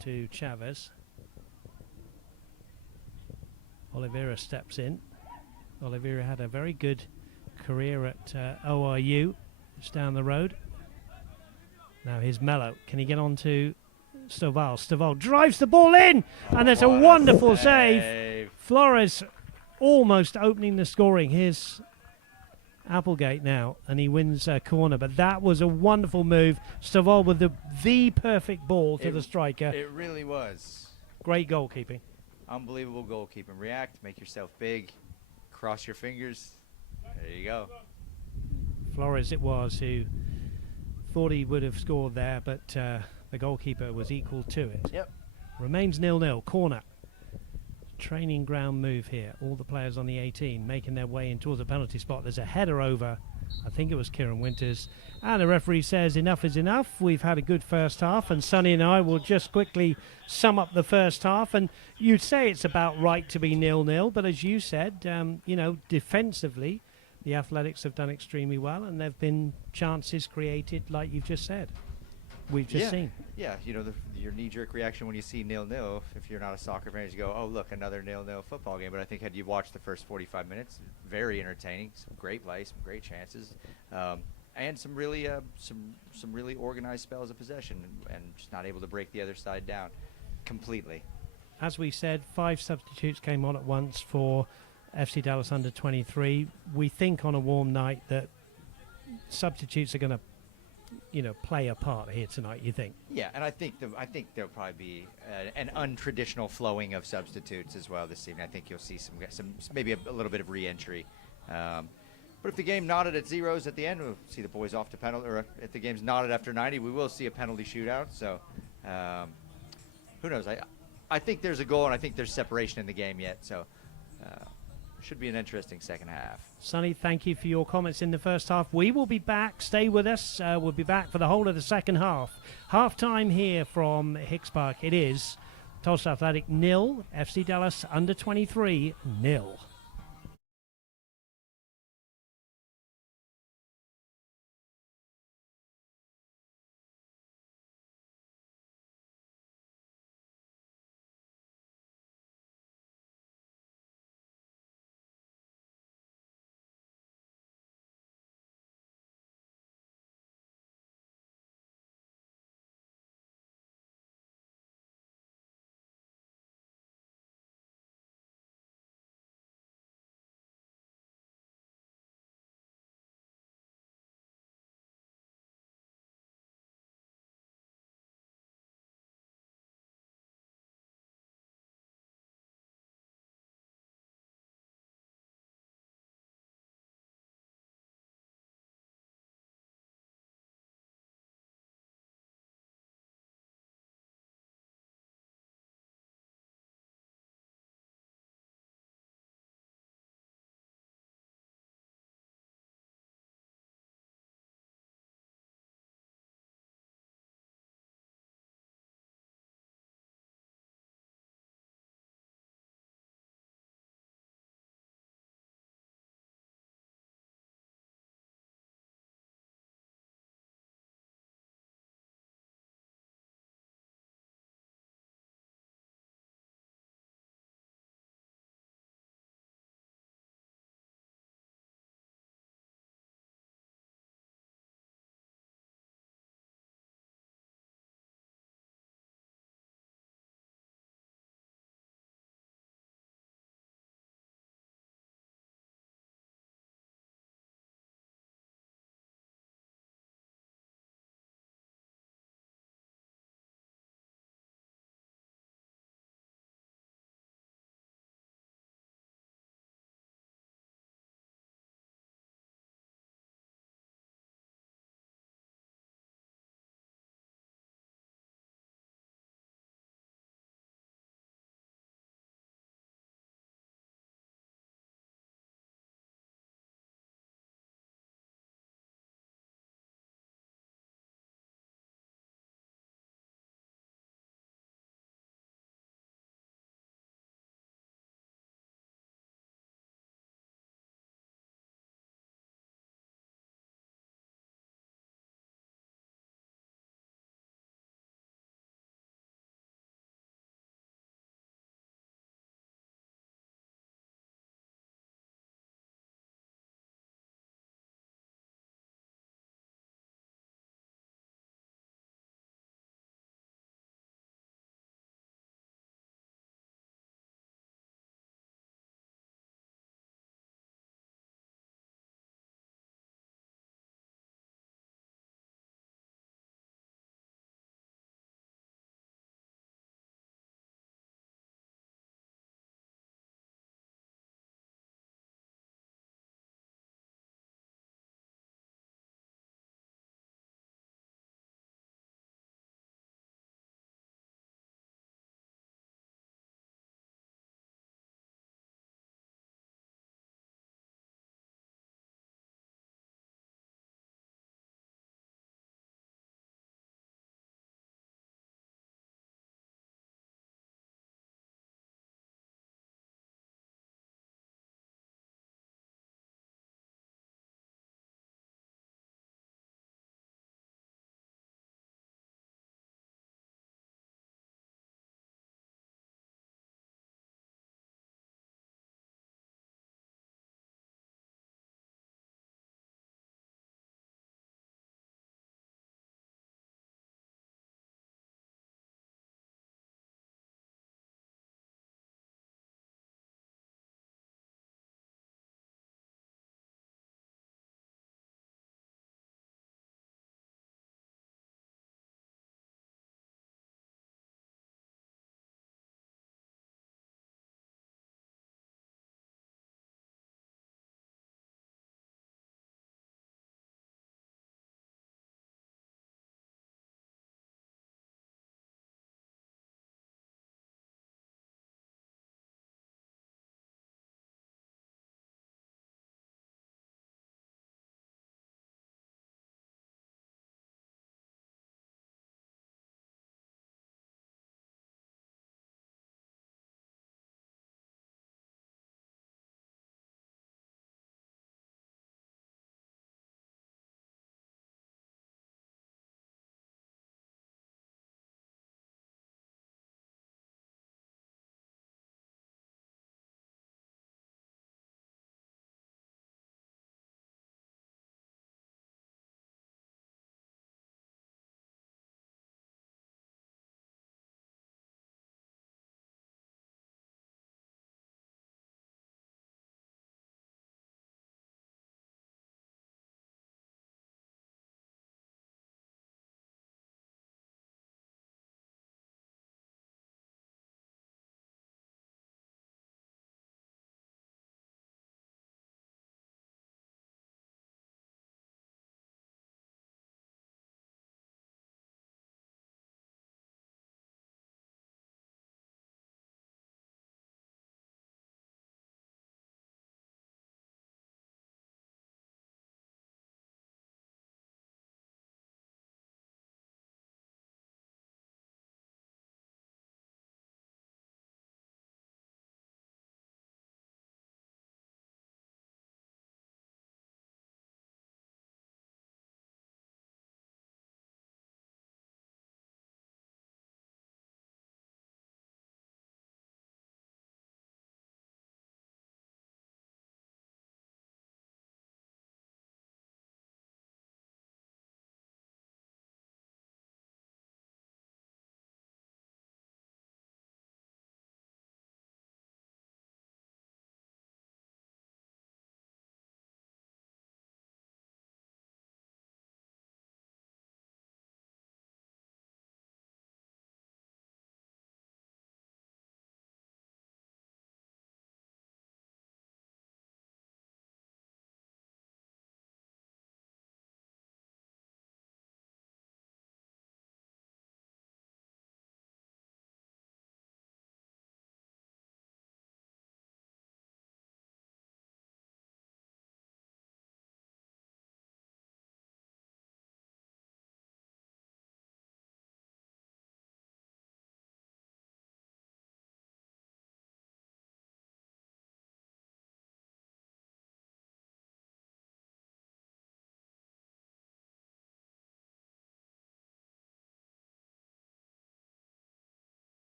to Chavez. Oliveira steps in. Oliveira had a very good career at ORU. It's down the road. Now here's Mello. Can he get on to Stovall? Stovall drives the ball in, and there's a wonderful save. Flores almost opening the scoring. Here's Applegate now, and he wins a corner. But that was a wonderful move. Stovall with the perfect ball to the striker. It really was. Great goalkeeping. Unbelievable goalkeeping. React, make yourself big, cross your fingers. There you go. Flores it was who thought he would have scored there, but the goalkeeper was equal to it. Yep. Remains 0-0. Corner. Training ground move here. All the players on the 18 making their way in towards the penalty spot. There's a header over, I think it was Kieran Winters. And the referee says enough is enough. We've had a good first half, and Sonny and I will just quickly sum up the first half. And you'd say it's about right to be 0-0, but as you said, defensively, the Athletics have done extremely well, and there have been chances created, like you've just said. We've just seen. Yeah, your knee-jerk reaction when you see 0-0, if you're not a soccer fan, is you go, oh, look, another 0-0 football game. But I think had you watched the first 45 minutes, very entertaining, some great play, some great chances, and some really organized spells of possession, and just not able to break the other side down completely. As we said, 5 substitutes came on at once for FC Dallas under-23. We think on a warm night that substitutes are going to play a part here tonight, you think? Yeah, and I think there'll probably be an untraditional flowing of substitutes as well this evening. I think you'll see some maybe a little bit of re-entry. But if the game knotted at zeros at the end, we'll see the boys off to penalty. Or if the game's knotted after 90, we will see a penalty shootout. So who knows? I think there's a goal, and I think there's separation in the game yet. So should be an interesting second half. Sonny, thank you for your comments in the first half. We will be back. Stay with us. We'll be back for the whole of the second half. Half-time here from Hicks Park. It is Tulsa Athletic 0, FC Dallas under-23 0.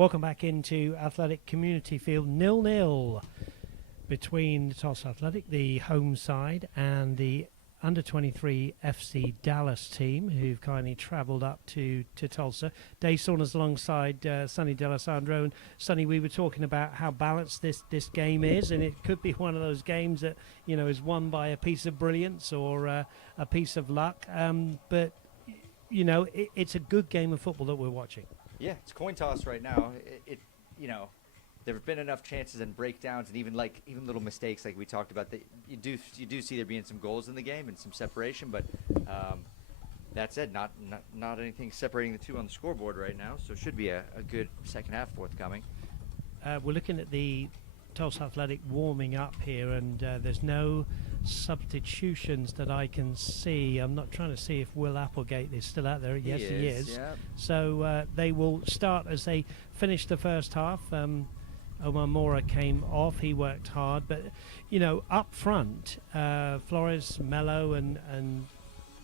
Welcome back into Athletic Community Field. 0-0 between the Tulsa Athletic, the home side, and the under-23 FC Dallas team, who've kindly travelled up to Tulsa. Dave Saunders alongside Sonny D'Alessandro. And Sonny, we were talking about how balanced this game is, and it could be one of those games that, you know, is won by a piece of brilliance or a piece of luck. But, you know, it's a good game of football that we're watching. Yeah, it's coin toss right now. You know, there have been enough chances and breakdowns, and even little mistakes like we talked about. That you do see there being some goals in the game and some separation, but that said, not anything separating the two on the scoreboard right now. So it should be a good second half forthcoming. We're looking at the Tulsa Athletic warming up here, and there's no substitutions that I can see. I'm not trying to see if Will Applegate is still out there. Yes, he is. Yeah. So they will start as they finish the first half. Omar Mora came off. He worked hard, but you know, up front, Flores, Mello, and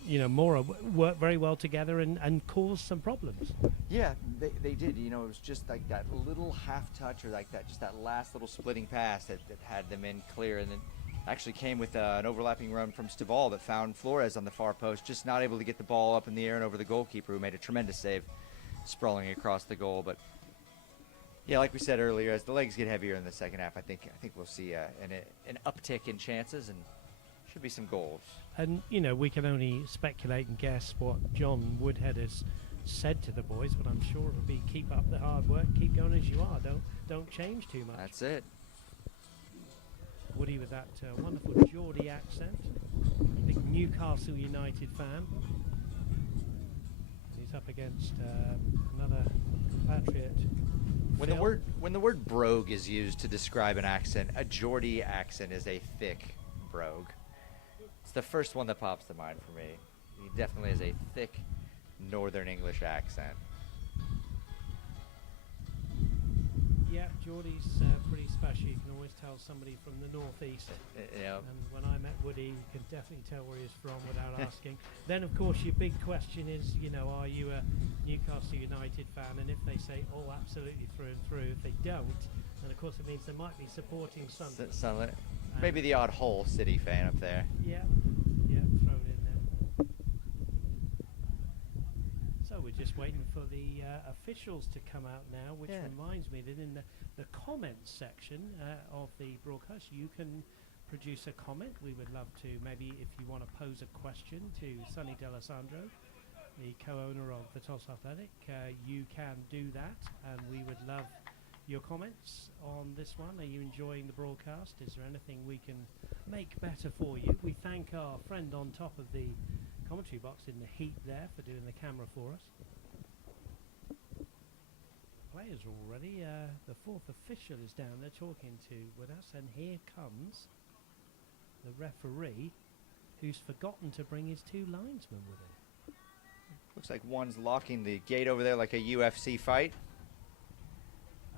you know, Mora worked very well together and caused some problems. Yeah, they did. You know, it was just like that little half touch, or like that, just that last little splitting pass that had them in clear, and then actually came with an overlapping run from Stival that found Flores on the far post, just not able to get the ball up in the air and over the goalkeeper, who made a tremendous save, sprawling across the goal. But yeah, like we said earlier, as the legs get heavier in the second half, I think we'll see an uptick in chances, and should be some goals. And you know, we can only speculate and guess what John Woodhead has said to the boys, but I'm sure it'll be keep up the hard work, keep going as you are, don't change too much. That's it. Woody with that wonderful Geordie accent, big Newcastle United fan. He's up against another compatriot. When the word brogue is used to describe an accent, a Geordie accent is a thick brogue. It's the first one that pops to mind for me. He definitely has a thick Northern English accent. Yeah, Geordie's pretty special. You can always tell somebody from the northeast. Yeah. And when I met Woody, you can definitely tell where he's from without asking. Then, of course, your big question is, you know, are you a Newcastle United fan? And if they say, oh, absolutely through and through, if they don't, then of course it means they might be supporting Sunderland. Maybe the odd Hull City fan up there. Yeah, thrown in there. So we're just waiting for the officials to come out now, which reminds me that in the comments section of the broadcast, you can produce a comment. We would love to, maybe if you want to pose a question to Sonny D'Alessandro, the co-owner of the Tulsa Athletic, you can do that, and we would love your comments on this one. Are you enjoying the broadcast? Is there anything we can make better for you? We thank our friend on top of the commentary box in the heat there for doing the camera for us. Players are already. The fourth official is down there talking with us, and here comes the referee, who's forgotten to bring his two linesmen with him. Looks like one's locking the gate over there like a UFC fight.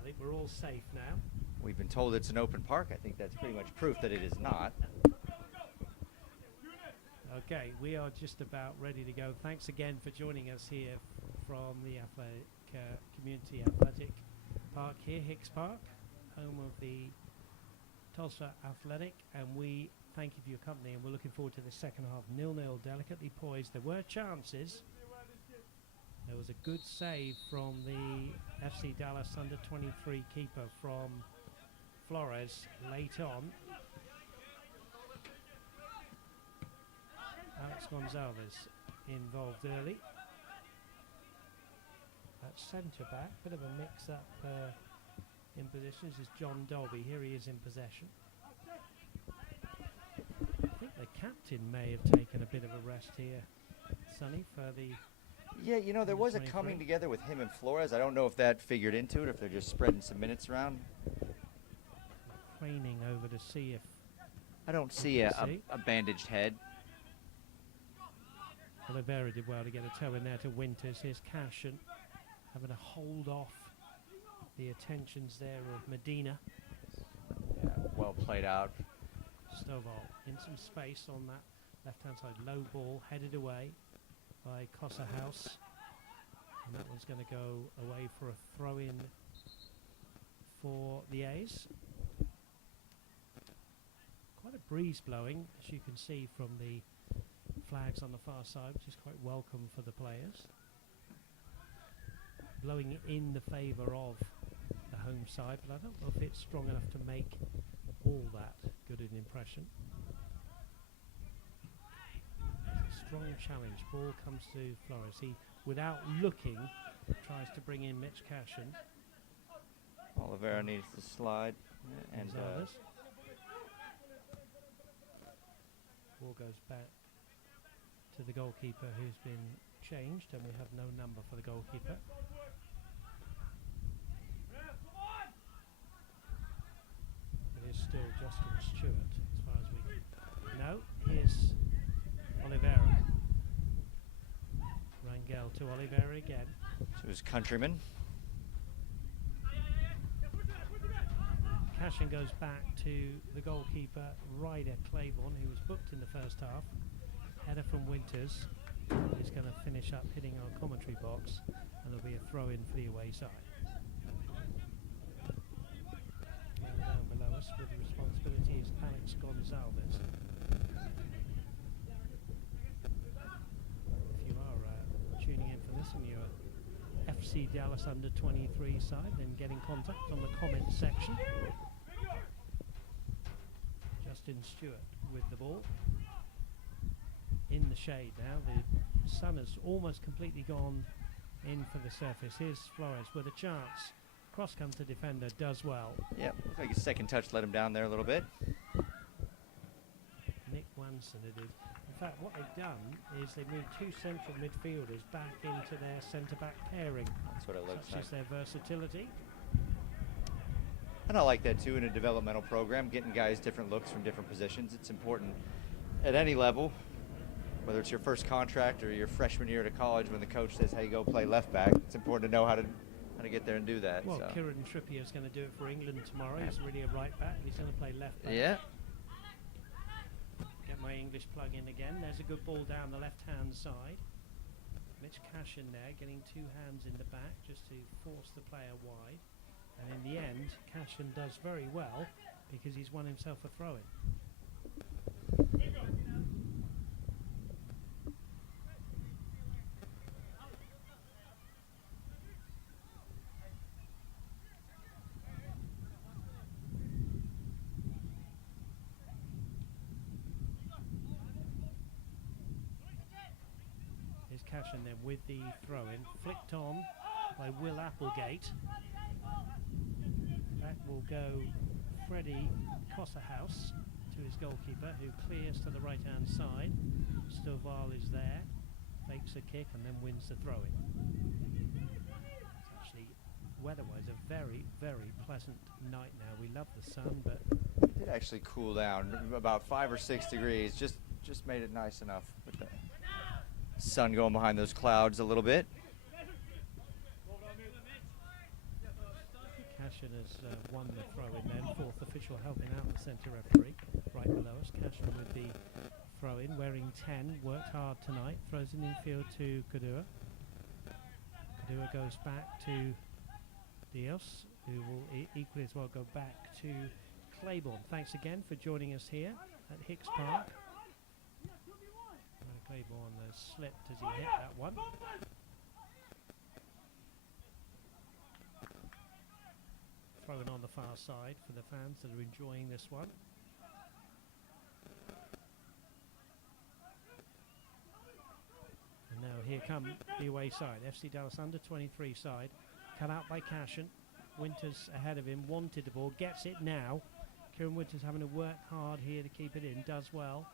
I think we're all safe now. We've been told it's an open park. I think that's pretty much proof that it is not. Okay, we are just about ready to go. Thanks again for joining us here from the Athletic Community Athletic Park here, Hicks Park, home of the Tulsa Athletic, and we thank you for your company, and we're looking forward to the second half. 0-0, delicately poised. There were chances. There was a good save from the FC Dallas under-23 keeper from Flores late on. Alex Gonzalez involved early. At centre-back, bit of a mix-up in positions is John Dolby. Here he is in possession. I think the captain may have taken a bit of a rest here, Sonny, for the... Yeah, you know, there was a coming together with him and Flores. I don't know if that figured into it, if they're just spreading some minutes around. Craning over to see if... I don't see a bandaged head. Oliveira did well to get a toe in there to Winters. Here's Cash and having to hold off the attentions there of Medina. Yeah, well played out. Stovall in some space on that left-hand side. Low ball headed away by Cosa House. And that one's going to go away for a throw-in for the A's. Quite a breeze blowing, as you can see from the flags on the far side, which is quite welcome for the players. Blowing in the favour of the home side, but I don't know if it's strong enough to make all that good an impression. Strong challenge. Ball comes to Flores. He, without looking, tries to bring in Mitch Cashin. Oliveira needs to slide. And ball goes back to the goalkeeper, who's been changed, and we have no number for the goalkeeper. It is still Justin Stewart, as far as we know. Here's Oliveira. Rangel to Oliveira again. To his countryman. Cashin goes back to the goalkeeper, Ryder Claiborne, who was booked in the first half. Header from Winters. He's going to finish up hitting our commentary box, and there'll be a throw in for the away side. And down below us with the responsibility is Alex Gonzalez. If you are tuning in for this and you're FC Dallas under 23 side, then get in contact on the comment section. Justin Stewart with the ball. In the shade now. The sun has almost completely gone in for the surface. Here's Flores with a chance. Cross comes the defender, does well. Yeah, looks like his second touch let him down there a little bit. Nick Wanson it is. In fact, what they've done is they've moved two central midfielders back into their centre-back pairing. That's what it looks Such like. is their versatility. And I like that too in a developmental program, getting guys different looks from different positions. It's important at any level, whether it's your first contract or your freshman year at college when the coach says, hey, go play left back. It's important to know how to get there and do that. Well, so. Kieran Trippier is going to do it for England tomorrow. He's really a right back. He's going to play left back. Yeah. Get my English plug in again. There's a good ball down the left-hand side. Mitch Cashin there, getting two hands in the back just to force the player wide. And in the end, Cashin does very well because he's won himself a throw-in. Cashin then with the throw-in, flicked on by Will Applegate. Back will go Freddie Cossahouse to his goalkeeper, who clears to the right-hand side. Stovall is there, fakes a kick and then wins the throw-in. It's actually, weather-wise, a very, very pleasant night now. We love the sun, but it did actually cool down about 5 or 6 degrees. Just made it nice enough with the sun going behind those clouds a little bit. Cashin has won the throw-in then, fourth official helping out the centre referee right below us. Cashin with the throw-in, wearing 10, worked hard tonight, throws in infield to Kadua. Kadua goes back to Dios, who will equally as well go back to Claiborne. Thanks again for joining us here at Hicks Park. Claiborne slipped as he hit that one. Thrown on the far side for the fans that are enjoying this one. And now here come the away side. FC Dallas under 23 side. Cut out by Cashin. Winters ahead of him, wanted the ball, gets it now. Kieran Winters having to work hard here to keep it in, does well.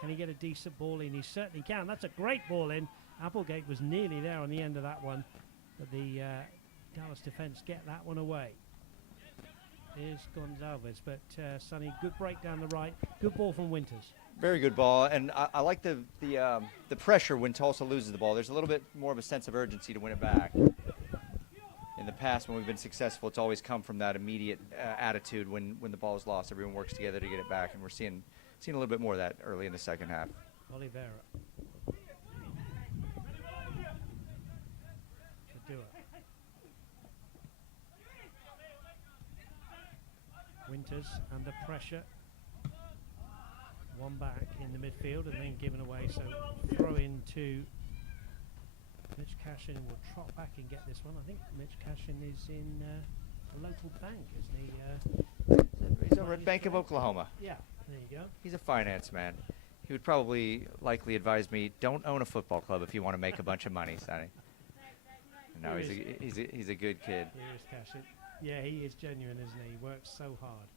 Can he get a decent ball in? He certainly can. That's a great ball in. Applegate was nearly there on the end of that one, but the Dallas defence get that one away. Here's Gonzalez, but Sonny, good break down the right. Good ball from Winters. Very good ball, and I like the pressure when Tulsa loses the ball. There's a little bit more of a sense of urgency to win it back. In the past, when we've been successful, it's always come from that immediate attitude when the ball is lost. Everyone works together to get it back, and we're seeing a little bit more of that early in the second half. Oliveira. Kadua. Winters under pressure. One back in the midfield and then given away. So throw in to Mitch Cashin. Will trot back and get this one. I think Mitch Cashin is in a local bank, isn't he? He's over at Bank of Oklahoma. Yeah, there you go. He's a finance man. He would probably likely advise me, don't own a football club if you want to make a bunch of money, Sonny. No, he's a good kid. Here is Cashin. Yeah, he is genuine, isn't he? He works so hard.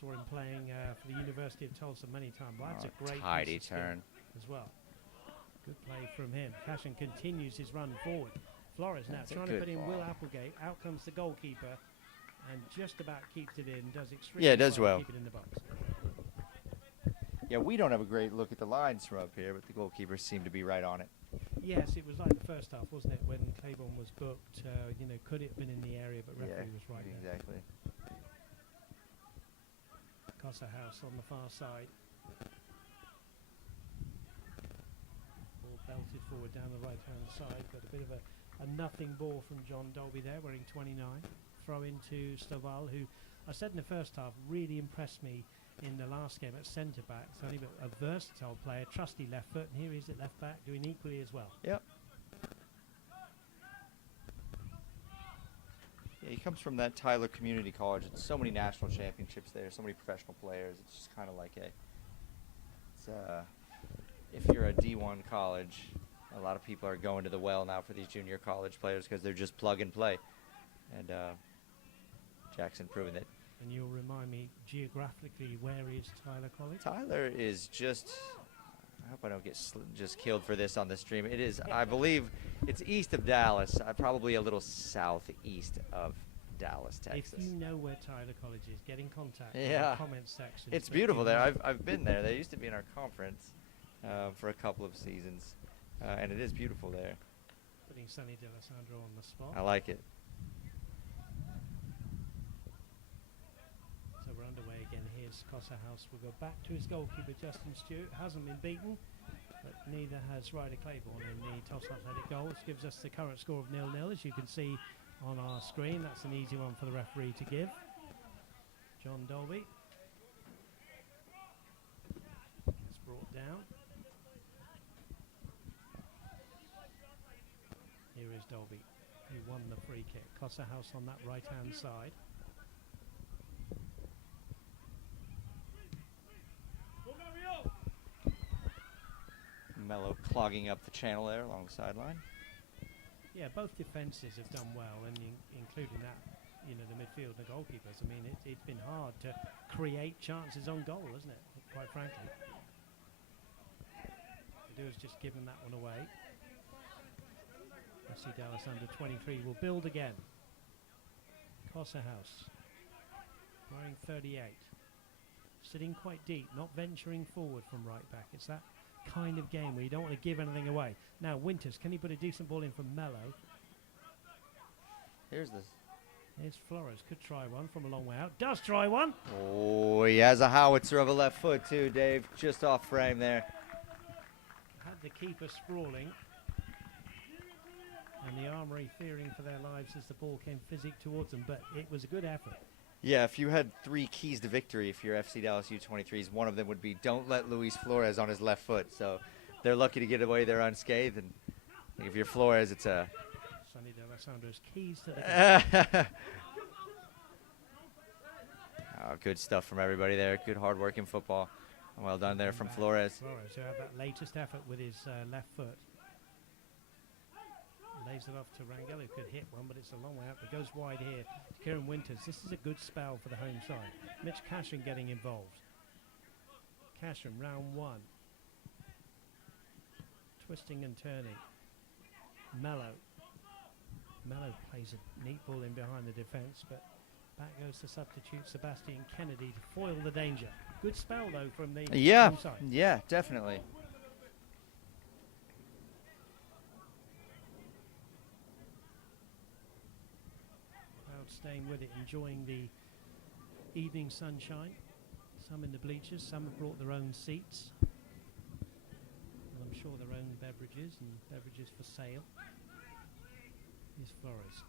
Saw him playing for the University of Tulsa many times. Well, that's a great tidy turn as well. Good play from him. Cashin continues his run forward. Flores now trying to put in Will Applegate. Out comes the goalkeeper and just about keeps it in. Does extremely Yeah, does well. Keep it in the box. Yeah, we don't have a great look at the lines from up here, but the goalkeepers seem to be right on it. Yes, it was like the first half, wasn't it? When Claiborne was booked, could it have been in the area, but referee was right there. Exactly. Casa House on the far side. Ball belted forward down the right-hand side, but a bit of a nothing ball from John Dolby there, wearing 29. Throw into Stovall, who I said in the first half really impressed me in the last game at centre-back. It's only a versatile player, trusty left foot, and here he is at left-back doing equally as well. Yep. Yeah, he comes from that Tyler Community College. It's so many national championships there, so many professional players. It's just kind of like if you're a D1 college, a lot of people are going to the well now for these junior college players because they're just plug and play. And Jackson proving it. And you'll remind me geographically, where is Tyler College? Tyler is just, I hope I don't get just killed for this on the stream. It is, I believe, it's east of Dallas, probably a little southeast of Dallas, Texas. If you know where Tyler College is, get in contact in Yeah. the comments section. It's beautiful there. I've been there. They used to be in our conference for a couple of seasons, and it is beautiful there. Putting Sonny D'Alessandro on the spot. I like it. So we're underway again. Here's Cosa House. We'll go back to his goalkeeper, Justin Stewart. Hasn't been beaten, but neither has Ryder Claiborne in the Tulsa Athletic goal, which gives us the current score of 0-0, as you can see on our screen. That's an easy one for the referee to give. John Dolby. It's brought down. Here is Dolby, who won the free kick. Cosa House on that right-hand side. Mello clogging up the channel there along the sideline. Yeah, both defences have done well, and including that, the midfield, the goalkeepers. I mean, it's been hard to create chances on goal, isn't it? Quite frankly. They do is just given that one away. I see Dallas under 23 will build again. Cosa House, wearing 38. Sitting quite deep, not venturing forward from right back. It's that kind of game where you don't want to give anything away. Now Winters, can he put a decent ball in from Mello? Here's this. Here's Flores, could try one from a long way out. Does try one. Oh, he has a howitzer of a left foot too, Dave. Just off frame there. Had the keeper sprawling. And the Armory fearing for their lives as the ball came physic towards them, but it was a good effort. Yeah, if you had 3 keys to victory for your FC Dallas U23s, one of them would be don't let Luis Flores on his left foot. So they're lucky to get away there unscathed. And if you're Flores, it's a... Sonny D'Alessandro's keys to the game. Oh, good stuff from everybody there. Good hard-working football. Well done there from Flores. Flores, who had that latest effort with his left foot. Lays it off to Rangel, who could hit one, but it's a long way up. It goes wide here to Kieran Winters. This is a good spell for the home side. Mitch Cashin getting involved. Cashin, round 1. Twisting and turning. Mello. Mello plays a neat ball in behind the defence, but back goes the substitute Sebastian Kennedy to foil the danger. Good spell, though, from the home side. Yeah, definitely. Staying with it, enjoying the evening sunshine. Some in the bleachers, some have brought their own seats. And I'm sure their own beverages and beverages for sale. Here's Flores.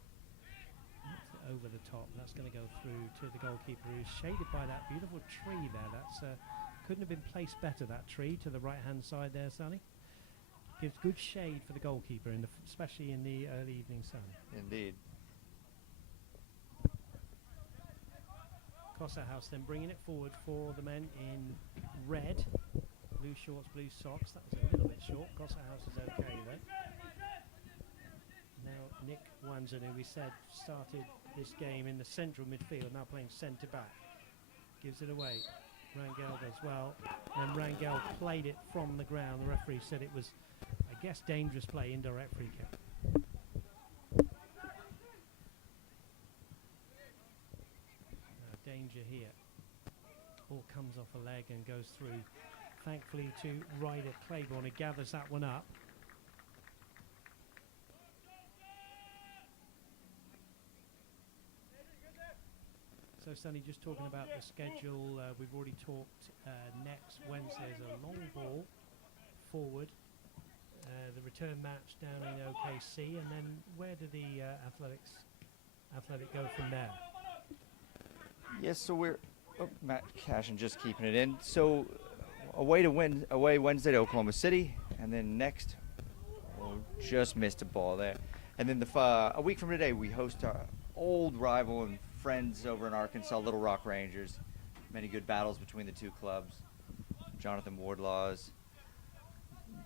over the top. That's going to go through to the goalkeeper, who's shaded by that beautiful tree there. That's couldn't have been placed better, that tree to the right-hand side there, Sonny. Gives good shade for the goalkeeper, especially in the early evening sun. Indeed. House then bringing it forward for the men in red. Blue shorts, blue socks. That was a little bit short. House is okay there. Now Nick Wanzan, who we said started this game in the central midfield, now playing centre back. Gives it away. Rangel does well. And Rangel played it from the ground. The referee said it was, I guess, dangerous play, indirect free kick. Danger here. Ball comes off a leg and goes through, thankfully, to Ryder Claiborne, who gathers that one up. So, Sonny, just talking about the schedule, we've already talked next Wednesday is a long ball forward. The return match down in OKC, and then where do the Athletic go from there? Yes, so we're Matt Cashin just keeping it in. So away Wednesday to Oklahoma City, and then next, just missed a ball there. And then a week from today, we host our old rival and friends over in Arkansas, Little Rock Rangers. Many good battles between the two clubs. Jonathan Wardlaw's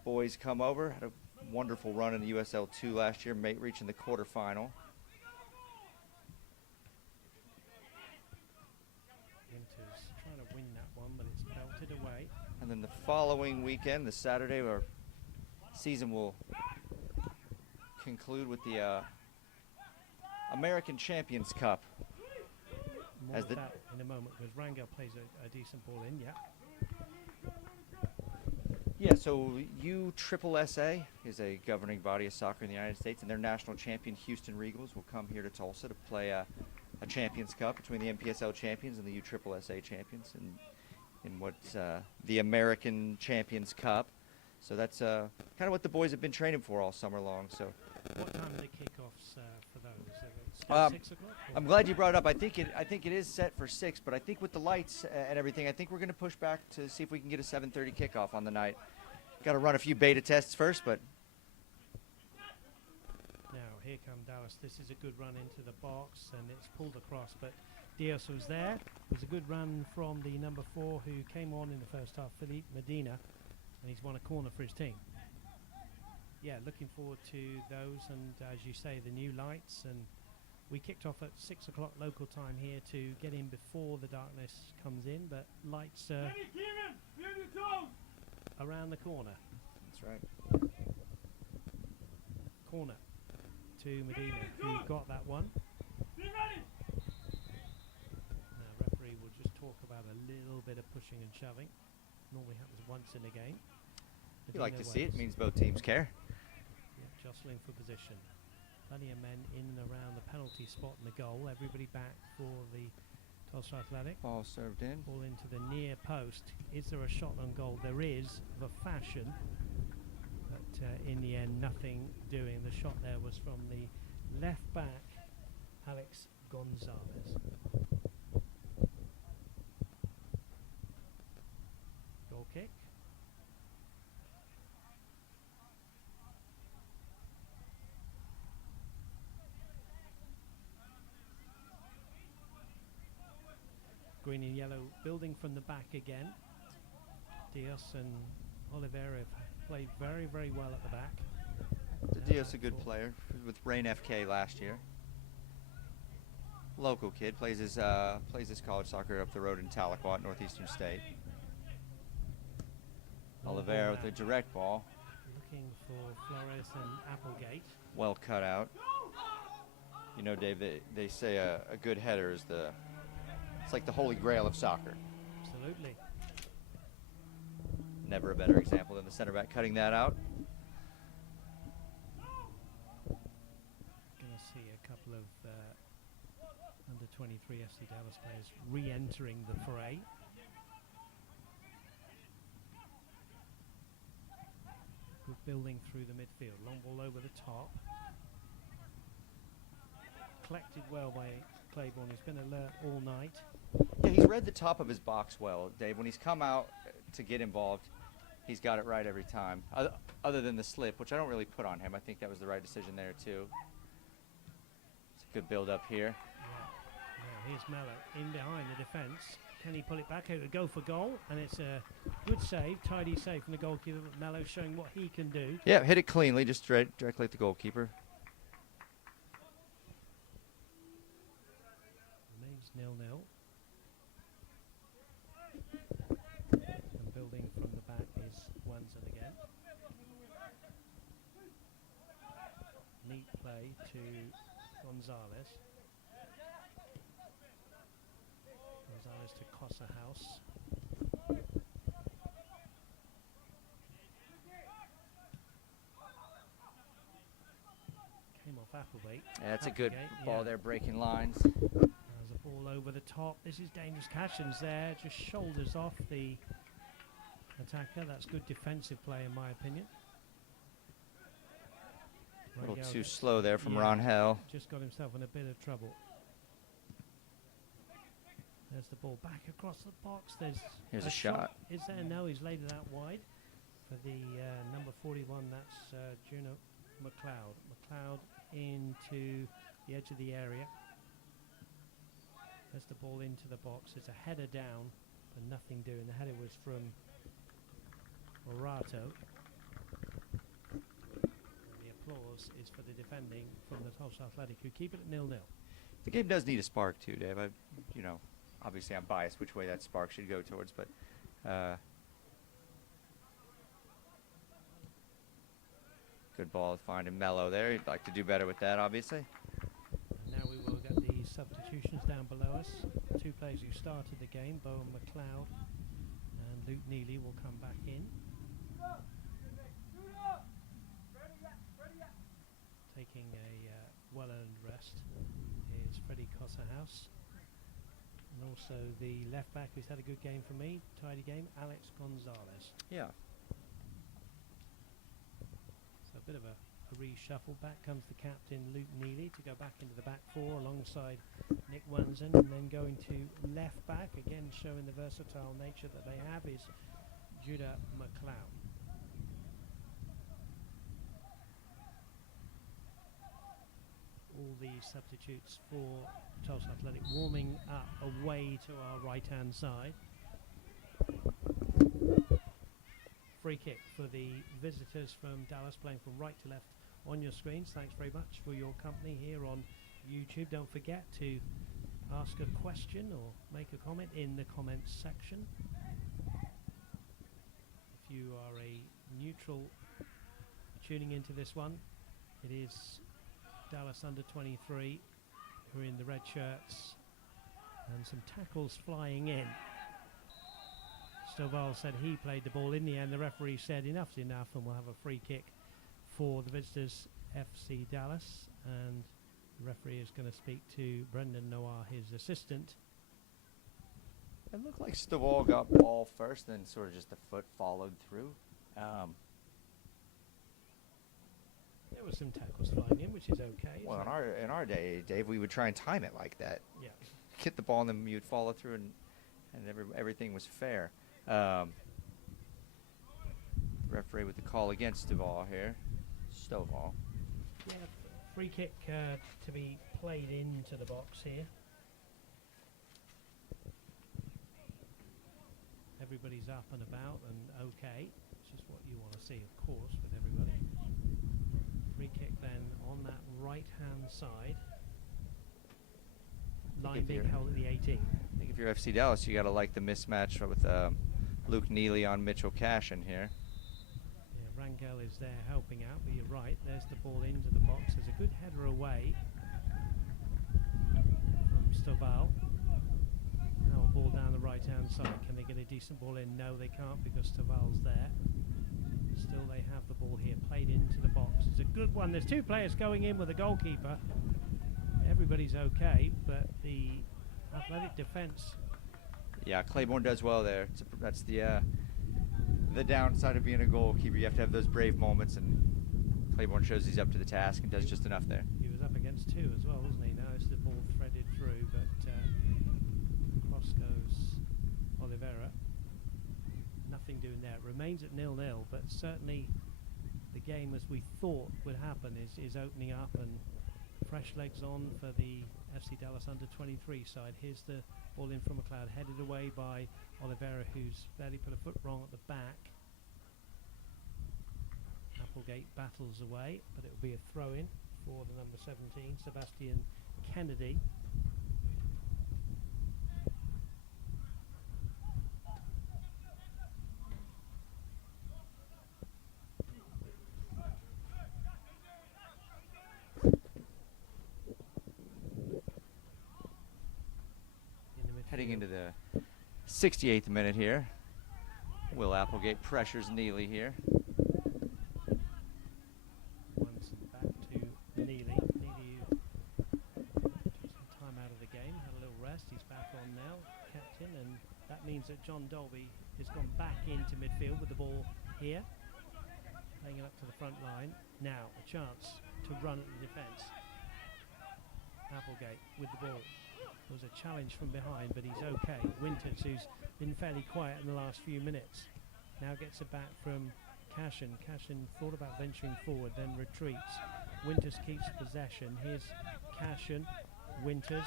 boys come over, had a wonderful run in the USL 2 last year, reaching the quarterfinal. Trying to win that one, but it's belted away. And then the following weekend, the Saturday, our season will conclude with the American Champions Cup. More of that in a moment, because Rangel plays a decent ball in, yeah. Yeah, so USSSA is a governing body of soccer in the United States, and their national champion, Houston Regals, will come here to Tulsa to play a Champions Cup between the MPSL champions and the USSSA champions in what's the American Champions Cup. So that's kind of what the boys have been training for all summer long. So, what time are the kickoffs for those? 6 o'clock? I'm glad you brought it up. I think it is set for 6, but I think with the lights and everything, I think we're going to push back to see if we can get a 7:30 kickoff on the night. Got to run a few beta tests first, but. Now here come Dallas. This is a good run into the box, and it's pulled across, but Diaz was there. It was a good run from the number 4 who came on in the first half, Felipe Medina, and he's won a corner for his team. Yeah, looking forward to those, and as you say, the new lights, and we kicked off at 6 o'clock local time here to get in before the darkness comes in, but lights around the corner. That's right. Corner to Medina, who got that one. Now referee will just talk about a little bit of pushing and shoving. Normally happens once in a game. You like to see it. Means both teams care. Yeah, jostling for position. Plenty of men in and around the penalty spot and the goal. Everybody back for the Tulsa Athletic. Ball served in. Ball into the near post. Is there a shot on goal? There is, of a fashion. But in the end, nothing doing. The shot there was from the left back, Alex Gonzalez. Goal kick. Green and yellow building from the back again. Diaz and Oliveira have played very, very well at the back. Diaz a good player with Rain FK last year. Local kid, plays his college soccer up the road in Tahlequah, Northeastern State. Oliveira with a direct ball. Looking for Flores and Applegate. Well cut out. You know, Dave, they say a good header is it's like the holy grail of soccer. Absolutely. Never a better example than the center back cutting that out. Going to see a couple of under 23 FC Dallas players re-entering the fray. Good building through the midfield. Long ball over the top. collected well by Claiborne. He's been alert all night. Yeah, he's read the top of his box well, Dave. When he's come out to get involved, he's got it right every time. Other than the slip, which I don't really put on him. I think that was the right decision there, too. It's a good build up here. Yeah, here's Mello in behind the defence. Can he pull it back? It would go for goal, and it's a good save, tidy save from the goalkeeper. But Mello showing what he can do. Yeah, hit it cleanly, just directly at the goalkeeper. Remains 0-0. And building from the back is Wanson again. Neat play to Gonzalez. Gonzalez to Cossa House. Came off Applewhite. Yeah, that's a good ball there, breaking lines. There's a ball over the top. This is dangerous. Cashin's there, just shoulders off the attacker. That's good defensive play, in my opinion. A little too slow there from Rangel. Just got himself in a bit of trouble. There's the ball back across the box. Here's a shot. Is there? No, he's laid it out wide. For the number 41, that's Juno McLeod. McLeod into the edge of the area. There's the ball into the box. It's a header down, but nothing doing. The header was from Morato. The applause is for the defending from the Tulsa Athletic, who keep it at 0-0. The game does need a spark too, Dave. Obviously I'm biased which way that spark should go towards, but good ball finding Mello there. He'd like to do better with that, obviously. And now we will get the substitutions down below us. Two players who started the game, Bowen McLeod and Luke Neely, will come back in. Taking a well-earned rest is Freddie Cossahouse. And also the left back who's had a good game for me, tidy game, Alex Gonzalez. Yeah. So a bit of a reshuffle. Back comes the captain, Luke Neely, to go back into the back four alongside Nick Wanson, and then going to left back, again showing the versatile nature that they have, is Judah McLeod. All the substitutes for Tulsa Athletic warming up away to our right-hand side. Free kick for the visitors from Dallas, playing from right to left on your screens. Thanks very much for your company here on YouTube. Don't forget to ask a question or make a comment in the comments section. If you are a neutral tuning into this one, it is Dallas under 23 who are in the red shirts, and some tackles flying in. Stovall said he played the ball. In the end, the referee said enough's enough, and we'll have a free kick for the visitors, FC Dallas. And the referee is going to speak to Brendan Noir, his assistant. It looked like Stovall got ball first, then sort of just the foot followed through. There were some tackles flying in, which is okay. Well, in our day, Dave, we would try and time it like that. Yeah. Get the ball and then you'd follow through, and everything was fair. Referee with the call against Stovall here. Stovall. Yeah, free kick to be played into the box here. Everybody's up and about and okay, which is what you want to see, of course, with everybody. Free kick then on that right-hand side. Line being held at the 18. I think if you're FC Dallas, you got to like the mismatch with Luke Neely on Mitchell Cash in here. Yeah, Rangel is there helping out, but you're right. There's the ball into the box. There's a good header away from Stovall. Now a ball down the right-hand side. Can they get a decent ball in? No, they can't, because Stovall's there. Still, they have the ball here, played into the box. It's a good one. There's two players going in with a goalkeeper. Everybody's okay, but the Athletic defense. Yeah, Claiborne does well there. That's the downside of being a goalkeeper. You have to have those brave moments, and Claiborne shows he's up to the task and does just enough there. He was up against two as well, wasn't he? Now it's doing there. It remains at 0-0, but certainly the game as we thought would happen is opening up, and fresh legs on for the FC Dallas under-23 side. Here's the ball in from McLeod, headed away by Oliveira, who's barely put a foot wrong at the back. Applegate battles away, but it will be a throw-in for the number 17, Sebastian Kennedy. Heading into the 68th minute here. Will Applegate pressures Neely here. Once back to Neely. Neely took some time out of the game, had a little rest. He's back on now, captain, and that means that John Dolby has gone back into midfield with the ball here, playing it up to the front line. Now a chance to run at the defence. Applegate with the ball. There was a challenge from behind, but he's okay. Winters, who's been fairly quiet in the last few minutes, now gets it back from Cashin. Cashin thought about venturing forward, then retreats. Winters keeps possession. Here's Cashin. Winters.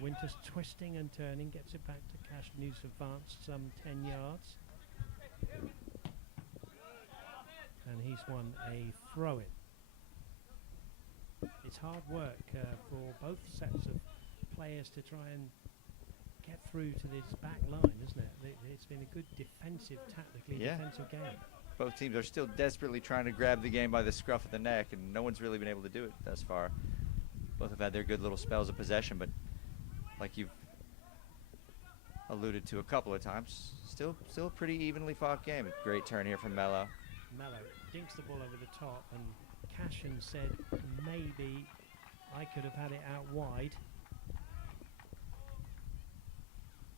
Winters twisting and turning, gets it back to Cashin, who's advanced some 10 yards. And he's won a throw-in. It's hard work for both sets of players to try and get through to this back line, isn't it? It's been a good defensive, tactically defensive game. Both teams are still desperately trying to grab the game by the scruff of the neck, and no one's really been able to do it thus far. Both have had their good little spells of possession, but like you've alluded to a couple of times, still a pretty evenly fought game. Great turn here from Mello. Mello dinks the ball over the top, and Cashin said maybe I could have had it out wide.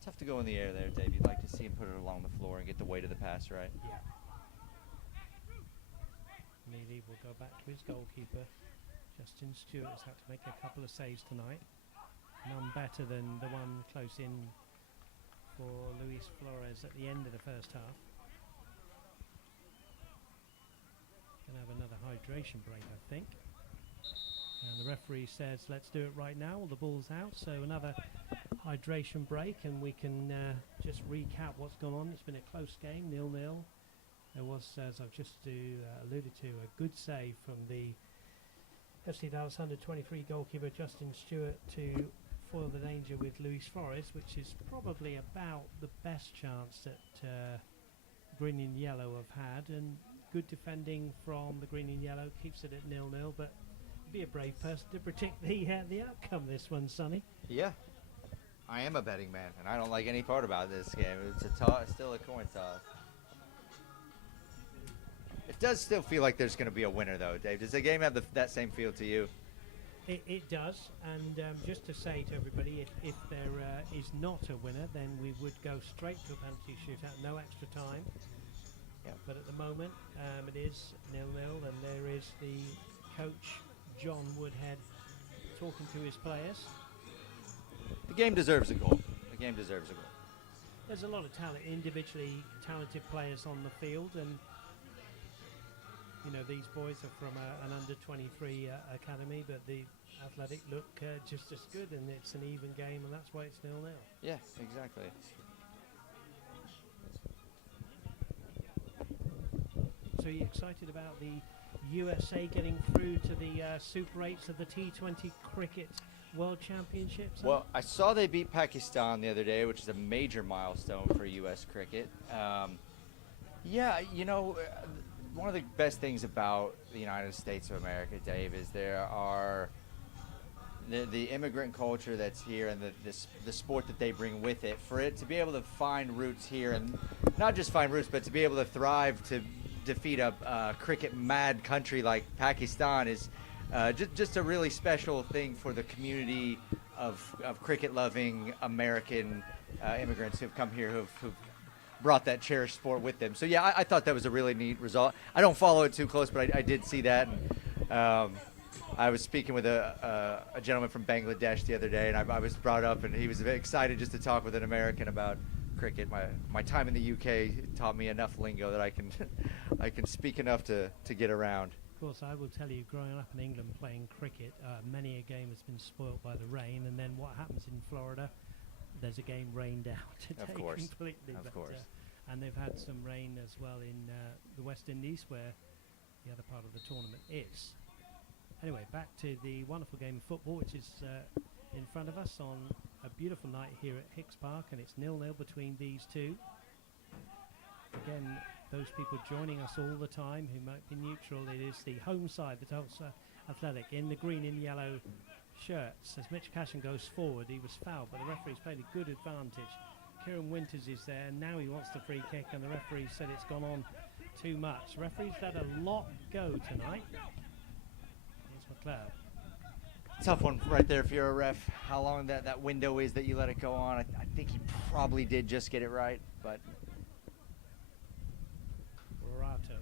Tough to go in the air there, Dave. You'd like to see him put it along the floor and get the weight of the pass right. Yeah. Neely will go back to his goalkeeper. Justin Stewart has had to make a couple of saves tonight. None better than the one close in for Luis Flores at the end of the first half. Gonna have another hydration break, I think. And the referee says, let's do it right now. Well, the ball's out, so another hydration break, and we can just recap what's gone on. It's been a close game, 0-0. There was, as I've just alluded to, a good save from the FC Dallas under-23 goalkeeper Justin Stewart to foil the danger with Luis Flores, which is probably about the best chance that Green and Yellow have had, and good defending from the Green and Yellow keeps it at 0-0, but be a brave person to predict the outcome this one, Sonny. Yeah, I am a betting man, and I don't like any part about this game. It's still a coin toss. It does still feel like there's going to be a winner, though, Dave. Does the game have that same feel to you? It does, and just to say to everybody, if there is not a winner, then we would go straight to a penalty shootout, no extra time. Yeah. But at the moment, it is 0-0, and there is the coach, John Woodhead, talking to his players. The game deserves a goal. The game deserves a goal. There's a lot of talent, individually talented players on the field, and you know, these boys are from an under-23 academy, but the athletic look just as good, and it's an even game, and that's why it's 0-0. Yeah, exactly. So you're excited about the USA getting through to the Super 8s of the T20 Cricket World Championships? Well, I saw they beat Pakistan the other day, which is a major milestone for U.S. cricket. Yeah, you know, one of the best things about the United States of America, Dave, is there are the immigrant culture that's here, and the sport that they bring with it. For it to be able to find roots here, and not just find roots, but to be able to thrive to defeat a cricket mad country like Pakistan is just a really special thing for the community of cricket loving American immigrants who've come here who've brought that cherished sport with them. So yeah, I thought that was a really neat result. I don't follow it too close, but I did see that. And, I was speaking with a gentleman from Bangladesh the other day, and I was brought up, and he was excited just to talk with an American about cricket. My time in the UK taught me enough lingo that I can I can speak enough to get around. Of course, I will tell you, growing up in England playing cricket, many a game has been spoilt by the rain, and then what happens in Florida, there's a game rained out today completely. Of course. And they've had some rain as well in the West Indies, where the other part of the tournament is. Anyway, back to the wonderful game of football, which is in front of us on a beautiful night here at Hicks Park, and it's 0-0 between these two. Again, those people joining us all the time who might be neutral, it is the home side, the Tulsa Athletic, in the green and yellow shirts. As Mitch Cashin goes forward, he was fouled, but the referee's played a good advantage. Kieran Winters is there, and now he wants the free kick, and the referee said it's gone on too much. Referee's let a lot go tonight. Here's McLeod. Tough one right there if you're a ref. How long that window is that you let it go on. I think he probably did just get it right, but Rorato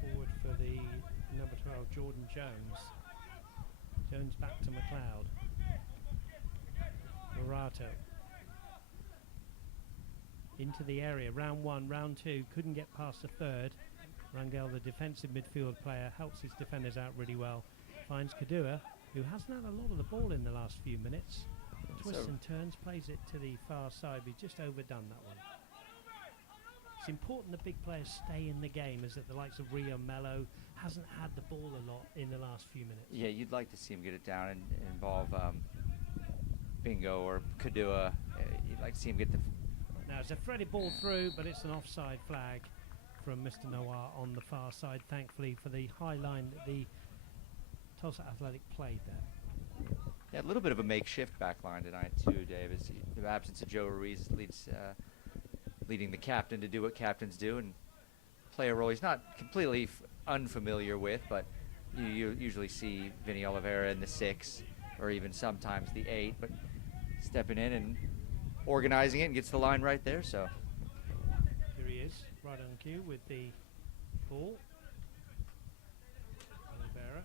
forward for the number 12, Jordan Jones. Jones back to McLeod. Rorato into the area. Round one, round two, couldn't get past the third. Rangel, the defensive midfield player, helps his defenders out really well. Finds Kadua, who hasn't had a lot of the ball in the last few minutes. Twists and turns, plays it to the far side, but just overdone that one. It's important the big players stay in the game, as that the likes of Rio Mello hasn't had the ball a lot in the last few minutes. yeah, you'd like to see him get it down and involve Bingo or Kadua. You'd like to see him get the... Now it's a threaded ball through, but it's an offside flag from Mr. Noir on the far side, thankfully, for the high line that the Tulsa Athletic played there. Yeah, a little bit of a makeshift back line tonight too, Dave. It's the absence of Joe Ruiz leading the captain to do what captains do and play a role he's not completely unfamiliar with, but you usually see Vinny Oliveira in the 6 or even sometimes the 8, but stepping in and organizing it and gets the line right there. So here he is, right on cue with the ball. Oliveira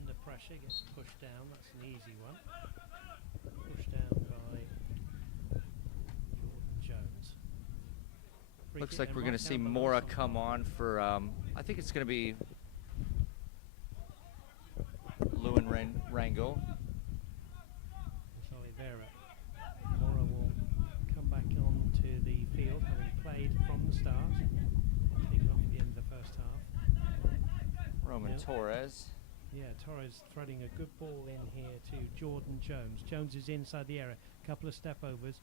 under pressure, gets pushed down. That's an easy one. Pushed down by Jordan Jones. Free looks kick like then we're going right to see down below Mora us on come on for I think it's going to be Lewin Rangel. It's Oliveira. Mora will come back onto the field, having played from the start. Taken off at the end of the first half. Roman Torres. Yeah, Torres threading a good ball in here to Jordan Jones. Jones is inside the area, a couple of step overs,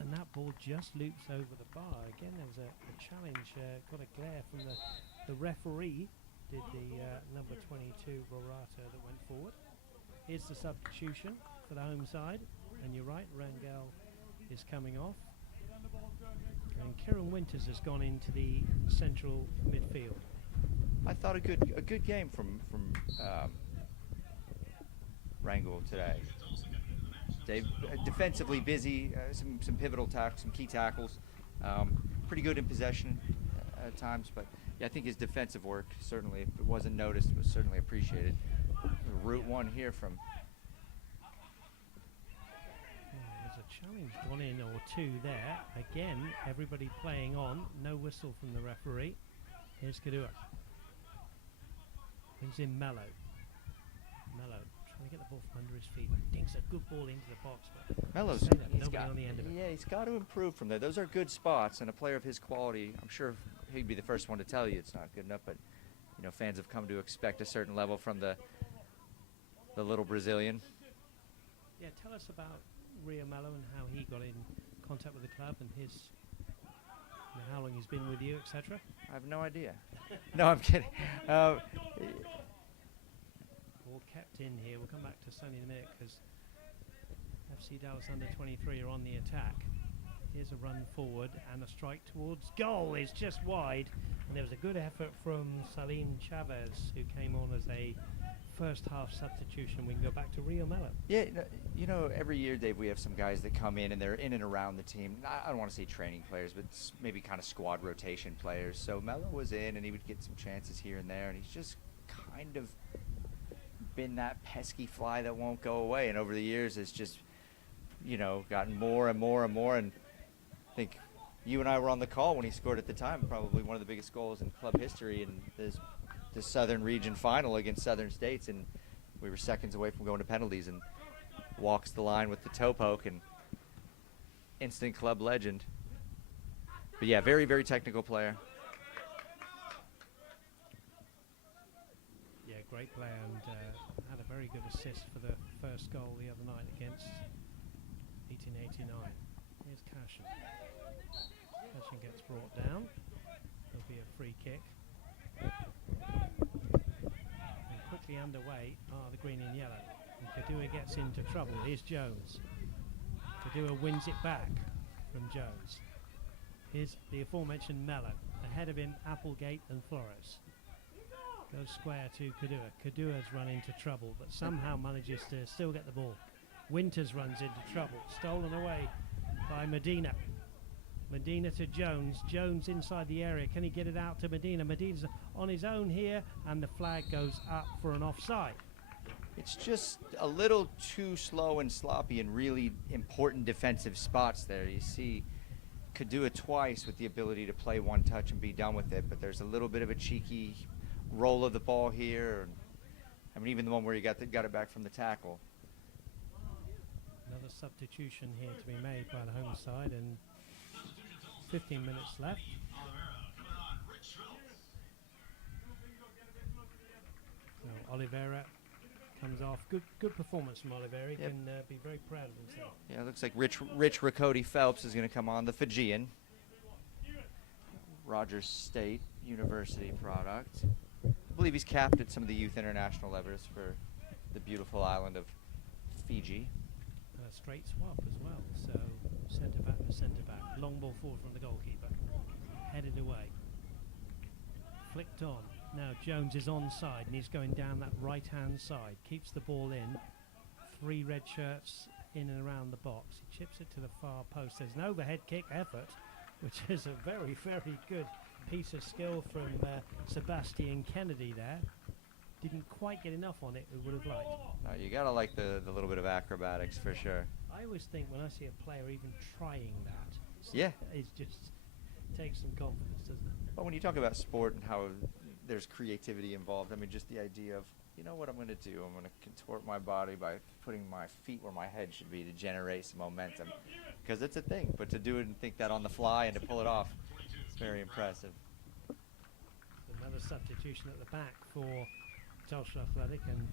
and that ball just loops over the bar. Again, there was a challenge, got a glare from the referee, did the number 22 Rorato that went forward. Here's the substitution for the home side, and you're right, Rangel is coming off. And Kieran Winters has gone into the central midfield. I thought a good game from Rangel today. Dave, defensively busy, some pivotal tackles, some key tackles. Pretty good in possession at times, but yeah, I think his defensive work, certainly, if it wasn't noticed, was certainly appreciated. Route one here from... There's a challenge, one in or two there. Again, everybody playing on. No whistle from the referee. Here's Kadua. Brings in Mello. Mello trying to get the ball from under his feet. Dinks a good ball into the box. But Mello's, nobody on the end of it. Yeah, he's got to improve from there. Those are good spots, and a player of his quality, I'm sure he'd be the first one to tell you it's not good enough, but you know, fans have come to expect a certain level from the little Brazilian. Yeah, tell us about Rio Mello and how he got in contact with the club and his, you know, how long he's been with you, etc. I have no idea. No, I'm kidding. Ball kept in here. We'll come back to Sonny in a minute because FC Dallas under 23 are on the attack. Here's a run forward and a strike towards goal. It's just wide. And there was a good effort from Salim Chavez, who came on as a first half substitution. We can go back to Rio Mello. Yeah, you know, every year, Dave, we have some guys that come in and they're in and around the team. I don't want to say training players, but maybe kind of squad rotation players. So Mello was in and he would get some chances here and there, and he's just kind of been that pesky fly that won't go away. And over the years, it's just, you know, gotten more and more and more. And think you and I were on the call when he scored at the time, probably one of the biggest goals in club history in this Southern Region final against Southern States, and we were seconds away from going to penalties, and walks the line with the toe poke, and instant club legend. But yeah, very, very technical player. Yeah, great player, and had a very good assist for the first goal the other night against 1889. Here's Cashin. Cashin gets brought down. There'll be a free kick. And quickly underway are the green and yellow. And Kadua gets into trouble. Here's Jones. Kadua wins it back from Jones. Here's the aforementioned Mello. Ahead of him, Applegate and Flores. Goes square to Kadua. Kadua's run into trouble, but somehow manages to still get the ball. Winters runs into trouble. Stolen away by Medina. Medina to Jones. Jones inside the area. Can he get it out to Medina? Medina's on his own here, and the flag goes up for an offside. It's just a little too slow and sloppy in really important defensive spots there. You see Kadua twice with the ability to play one touch and be done with it, but there's a little bit of a cheeky roll of the ball here. I mean, even the one where he got it back from the tackle. Another substitution here to be made by the home side, and 15 minutes left. So Oliveira comes off. Good performance from Oliveira. He can be very proud of himself. Yeah, it looks like Rich Rakoti Phelps is going to come on, the Fijian. Rogers State University product. I believe he's capped at some of the youth international levels for the beautiful island of Fiji. And a straight swap as well. So centre back to centre back. Long ball forward from the goalkeeper. Headed away. Flicked on. Now Jones is onside and he's going down that right hand side. Keeps the ball in. 3 red shirts in and around the box. He chips it to the far post. There's an overhead kick effort, which is a very, very good piece of skill from Sebastian Kennedy there. Didn't quite get enough on it, we would have liked. You gotta like the little bit of acrobatics for sure. I always think when I see a player even trying that, yeah, it just takes some confidence, doesn't it? But when you talk about sport and how there's creativity involved, I mean, just the idea of, you know what I'm going to do? I'm going to contort my body by putting my feet where my head should be to generate some momentum. Because it's a thing, but to do it and think that on the fly and to pull it off, it's very impressive. Another substitution at the back for Tulsa Athletic, and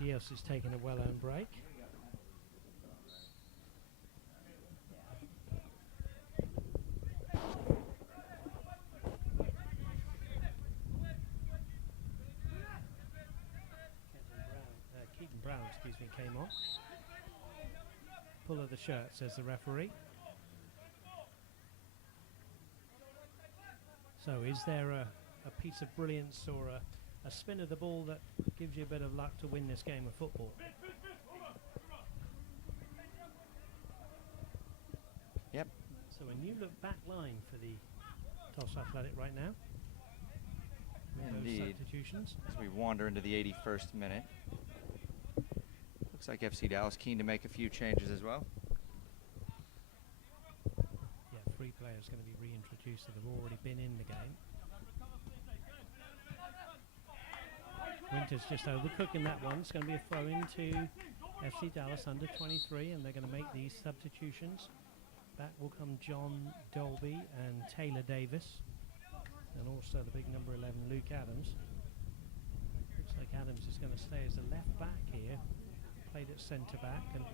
Dios is taking a well-earned break. Brown, came on. Pull of the shirt, says the referee. So is there a piece of brilliance or a spin of the ball that gives you a bit of luck to win this game of football? Yep. So a new look back line for the Tulsa Athletic right now. Indeed. Those substitutions. As we wander into the 81st minute. Looks like FC Dallas keen to make a few changes as well. Yeah, 3 players going to be reintroduced that have already been in the game. Winters just overcooking that one. It's going to be a throw into FC Dallas under 23, and they're going to make these substitutions. Back will come John Dolby and Taylor Davis, and also the big number 11, Luke Adams. Looks like Adams is going to stay as a left back here. Played at centre back, and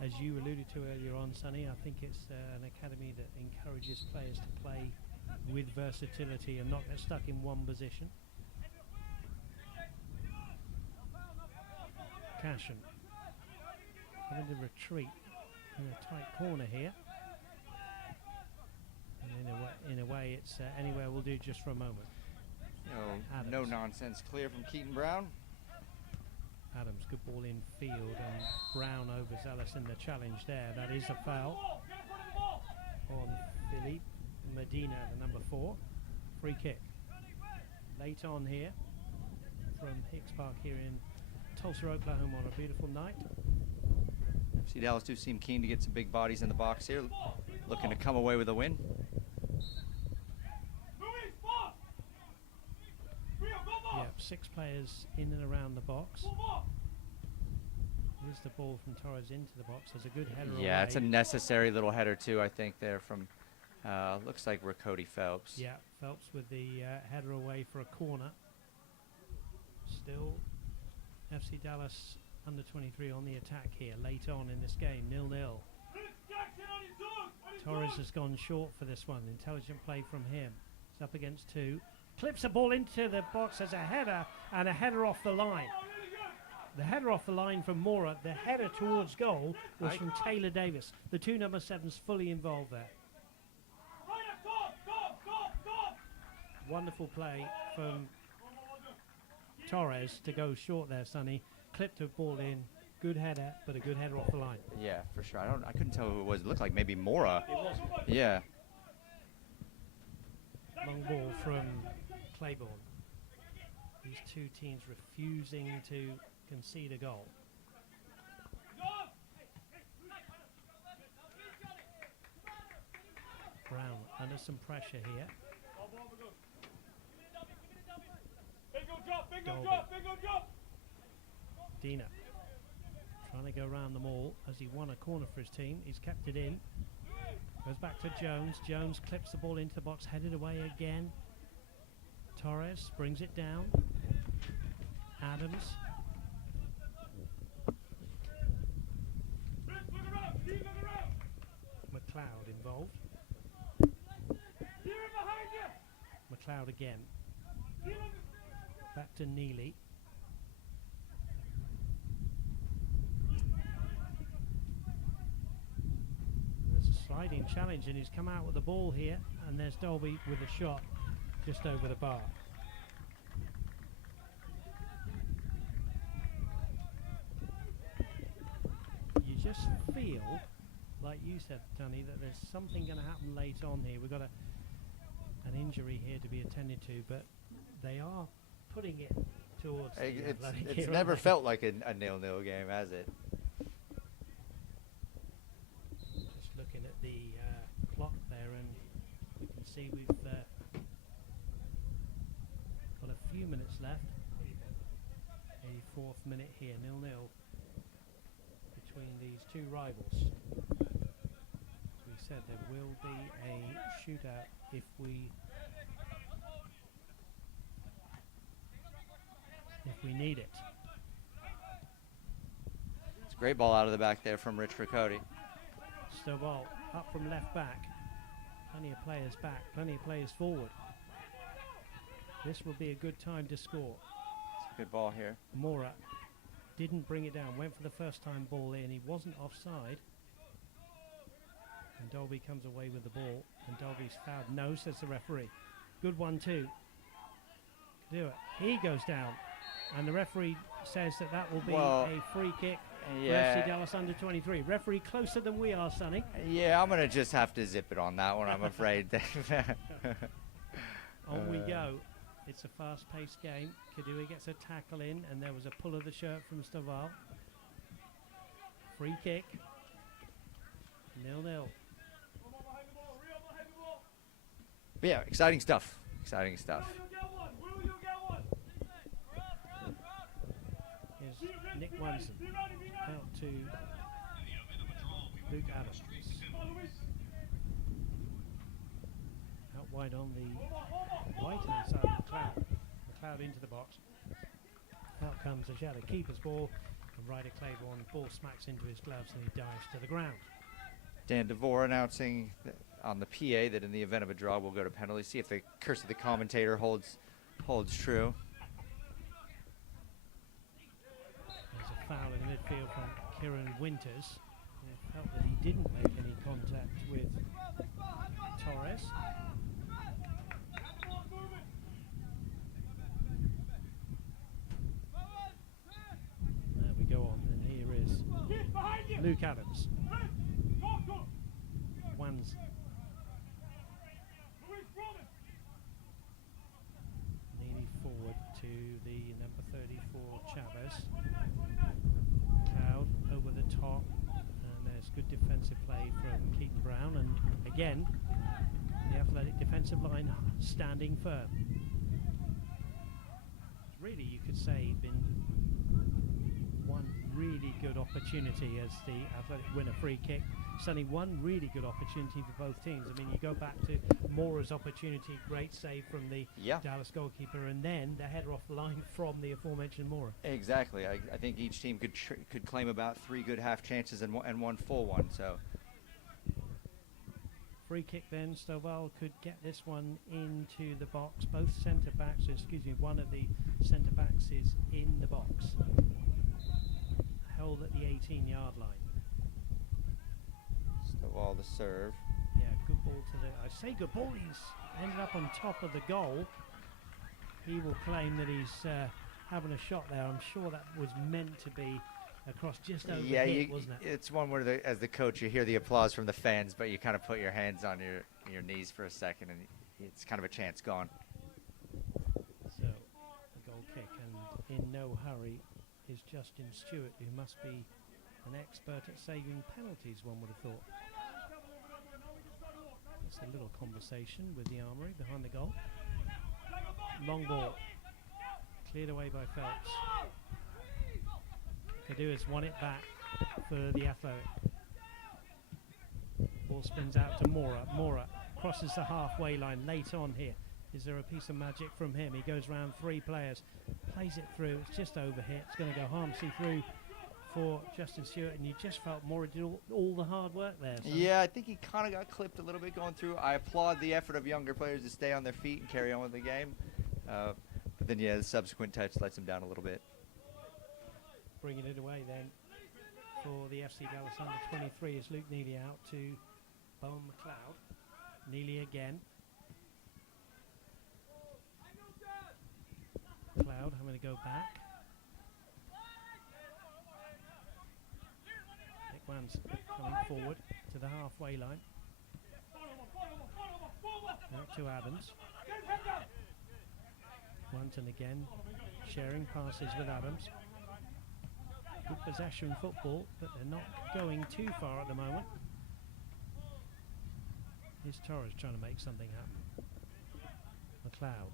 as you alluded to earlier on, Sonny, I think it's an academy that encourages players to play with versatility and not get stuck in one position. Cashin having to retreat in a tight corner here, and in a way it's anywhere will do just for a moment. No nonsense clear from Keaton Brown. Adams, good ball in field, and Brown overzealous in the challenge there. That is a foul on Philippe Medina, the number 4. Free kick. Late on here from Hicks Park here in Tulsa, Oklahoma on a beautiful night. FC Dallas do seem keen to get some big bodies in the box here. looking to come away with a win. Yep, 6 players in and around the box. Here's the ball from Torres into the box. There's a good header Yeah, away. it's a necessary little header too, I think, there from, looks like Cody Phelps. Yeah, Phelps with the header away for a corner. Still FC Dallas under 23 on the attack here, late on in this game, 0-0. Torres has gone short for this one. Intelligent play from him. He's up against 2. Clips the ball into the box as a header, and a header off the line. The header off the line from Mora. The header towards goal was from Taylor Davis. The 2 number 7s fully involved there. Wonderful play from Torres to go short there, Sonny. Clipped the ball in. Good header, but a good header off the line. Yeah, for sure. I couldn't tell who it was. It looked like maybe Mora. It wasn't. Yeah. Long ball from Claiborne. These 2 teams refusing to concede a goal. Brown under some pressure here. Dolby. Dina trying to go around them all as he won a corner for his team. He's kept it in. Goes back to Jones. Jones clips the ball into the box, headed away again. Torres brings it down. Adams. McLeod involved. McLeod again. Back to Neely. There's a sliding challenge and he's come out with the ball here, and there's Dolby with a shot just over the bar. You just feel, like you said, Tony, that there's something going to happen late on here. We've got an injury here to be attended to, but they are putting it towards the Athletic It's here, never aren't they? felt like a 0-0 game, has it? Just looking at the clock there, and we can see we've got a few minutes left. 84th minute here, 0-0 between these 2 rivals. As we said, there will be a shootout if we need it. It's a great ball out of the back there from Rich Riccoti. Stovall up from left back. Plenty of players back, plenty of players forward. This will be a good time to score. It's a good ball here. Mora didn't bring it down, went for the first time ball in. He wasn't offside. And Dolby comes away with the ball, and Dolby's fouled. No, says the referee. Good one too. Do it. He goes down, and the referee says that will be a free kick for FC Dallas under 23. Referee closer than we are, Sonny. Yeah, I'm going to just have to zip it on that one, I'm afraid. On we go. It's a fast-paced game. Kadui gets a tackle in, and there was a pull of the shirt from Stovall. Free kick. 0-0. Yeah, exciting stuff. Exciting stuff. Here's Nick Wanson out to Luke Adams. Out wide on the right-hand side of McLeod. McLeod into the box. Out comes a shadow keeper's ball, and Ryder Claiborne, ball smacks into his gloves and he dives to the ground. Dan DeVore announcing on the PA that in the event of a draw, we'll go to penalties. See if the curse of the commentator holds true. There's a foul in midfield from Kieran Winters. He felt that he didn't make any contact with Torres. There we go on, and here is Luke Adams. Wands. Leaning forward to the number 34, Chavez. Cloud over the top, and there's good defensive play from Keith Brown, and again, the Athletic defensive line standing firm. Really, you could say, been one really good opportunity as the Athletic win a free kick. Certainly one really good opportunity for both teams. I mean, you go back to Mora's opportunity, great save from the Dallas goalkeeper, and then the header off the line from the aforementioned Mora. Exactly. I think each team could claim about 3 good half chances and one full one. So free kick then. Stovall could get this one into the box. Both centre backs, one of the centre backs is in the box. Held at the 18-yard line. Stovall the serve. Yeah, good ball to the... I say good ball. He's ended up on top of the goal. He will claim that he's having a shot there. I'm sure that was meant to be across just over the hit, wasn't it? It's one where, as the coach, you hear the applause from the fans, but you kind of put your hands on your knees for a second, and it's kind of a chance gone. So, a goal kick, and in no hurry is Justin Stewart, who must be an expert at saving penalties, one would have thought. That's a little conversation with the Armoury behind the goal. Long ball, cleared away by Phelps. Kadua's won it back for the Athletic. Ball spins out to Mora. Mora crosses the halfway line late on here. Is there a piece of magic from him? He goes round 3 players, plays it through. It's just over here. It's going to go harmlessly through for Justin Stewart, and you just felt Mora did all the hard work there. So. Yeah, I think he kind of got clipped a little bit going through. I applaud the effort of younger players to stay on their feet and carry on with the game. But then, the subsequent touch lets him down a little bit. Bringing it away then for the FC Dallas under 23 is Luke Neely out to Bowen McLeod. Neely again. McLeod having to go back. Nick Wans coming forward to the halfway line. Out to Adams. Wanton again, sharing passes with Adams. Good possession football, but they're not going too far at the moment. Here's Torres trying to make something happen. McLeod.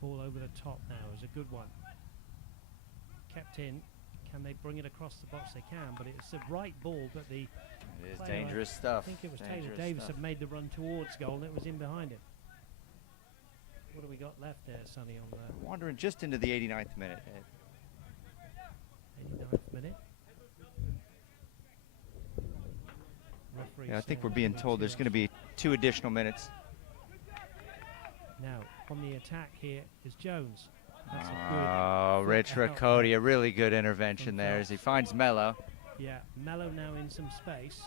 Ball over the top now is a good one. Kept in. Can they bring it across the box? They can, but it's the right ball, but the... It is dangerous stuff. I think it was Taylor Davis had made the run towards goal, and it was in behind him. What have we got left there, Sonny, on the... Wandering just into the 89th minute. 89th minute. Yeah, I think we're being told there's going to be 2 additional minutes. Now, on the attack here is Jones. That's a good Rich Riccoti, a really good intervention there as he finds Mello. Yeah, Mello now in some space.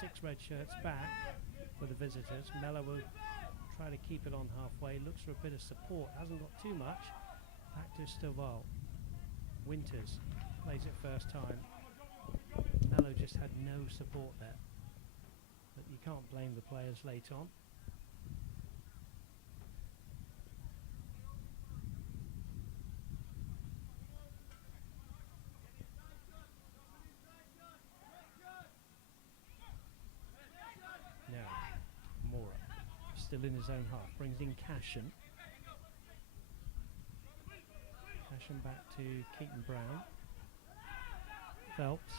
6 red shirts back for the visitors. Mello will try to keep it on halfway. Looks for a bit of support. Hasn't got too much. Back to Stovall. Winters plays it first time. Mello just had no support there. But you can't blame the players late on. Still in his own half, brings in Cashin. Cashin back to Keaton Brown. Phelps,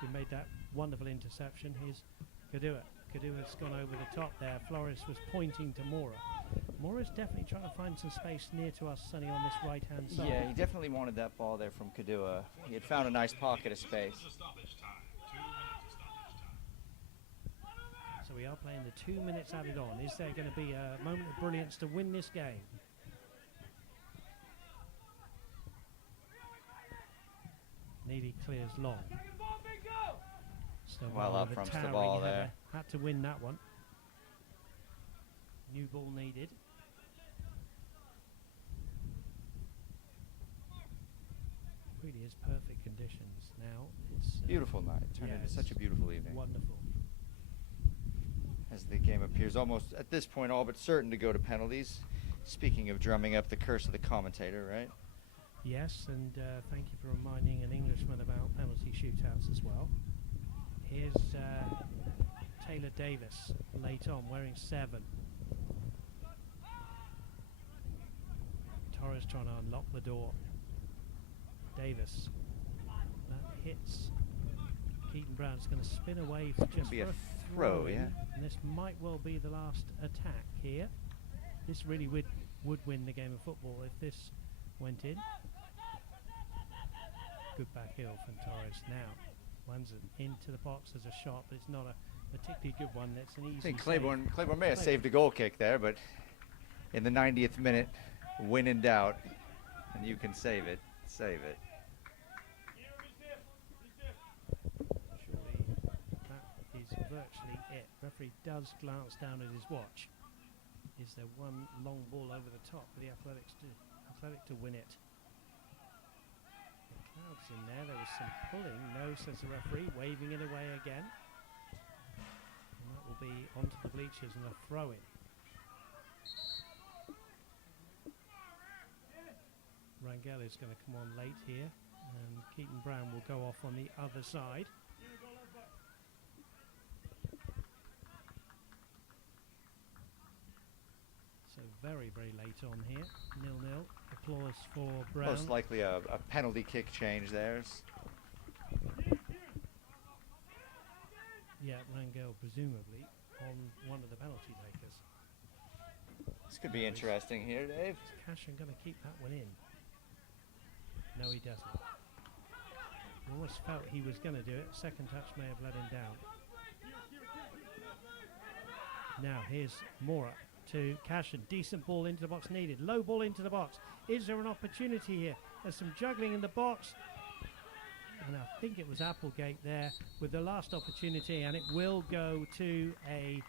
who made that wonderful interception. Here's Kadua. Kadua's gone over the top there. Flores was pointing to Mora. Mora's definitely trying to find some space near to us, Sonny, on this right-hand side. Yeah, he definitely wanted that ball there from Kadua. He had found a nice pocket of space. So we are playing the 2 minutes added on. Is there going to be a moment of brilliance to win this game? Neely clears long. Well up from the ball there. Had to win that one. New ball needed. Really is perfect conditions now. It's beautiful night. Turned into such a beautiful evening. Wonderful. As the game appears almost at this point all but certain to go to penalties. Speaking of drumming up the curse of the commentator, right? Yes, and thank you for reminding an Englishman about penalty shootouts as well. Taylor Davis late on, wearing 7. Torres trying to unlock the door. Davis. That hits. Keaton Brown's going to spin away for just be for a a throw, throw-in, yeah. and this might well be the last attack here. This really would win the game of football if this went in. Good back heel from Torres now. One's into the box as a shot, but it's not a particularly good one. That's an easy I think save. Claiborne may have saved a goal kick there, but in the 90th minute, when in doubt, and you can save it, save it. Surely that is virtually it. Referee does glance down at his watch. Is there one long ball over the top for the Athletic to win it? The crowd's in there. There was some pulling. No, says the referee, waving it away again. And that will be onto the bleachers and a throw-in. Rangel is going to come on late here, and Keaton Brown will go off on the other side. So very, very late on here. 0-0. Applause for Brown. Most likely a penalty kick change there. Yeah, Rangel presumably on one of the penalty takers. This could be interesting here, Dave. Is Cashin going to keep that one in? No, he doesn't. He almost felt he was going to do it. Second touch may have let him down. Now here's Mora to Cashin. Decent ball into the box needed. Low ball into the box. Is there an opportunity here? There's some juggling in the box. And I think it was Applegate there with the last opportunity, and it will go to a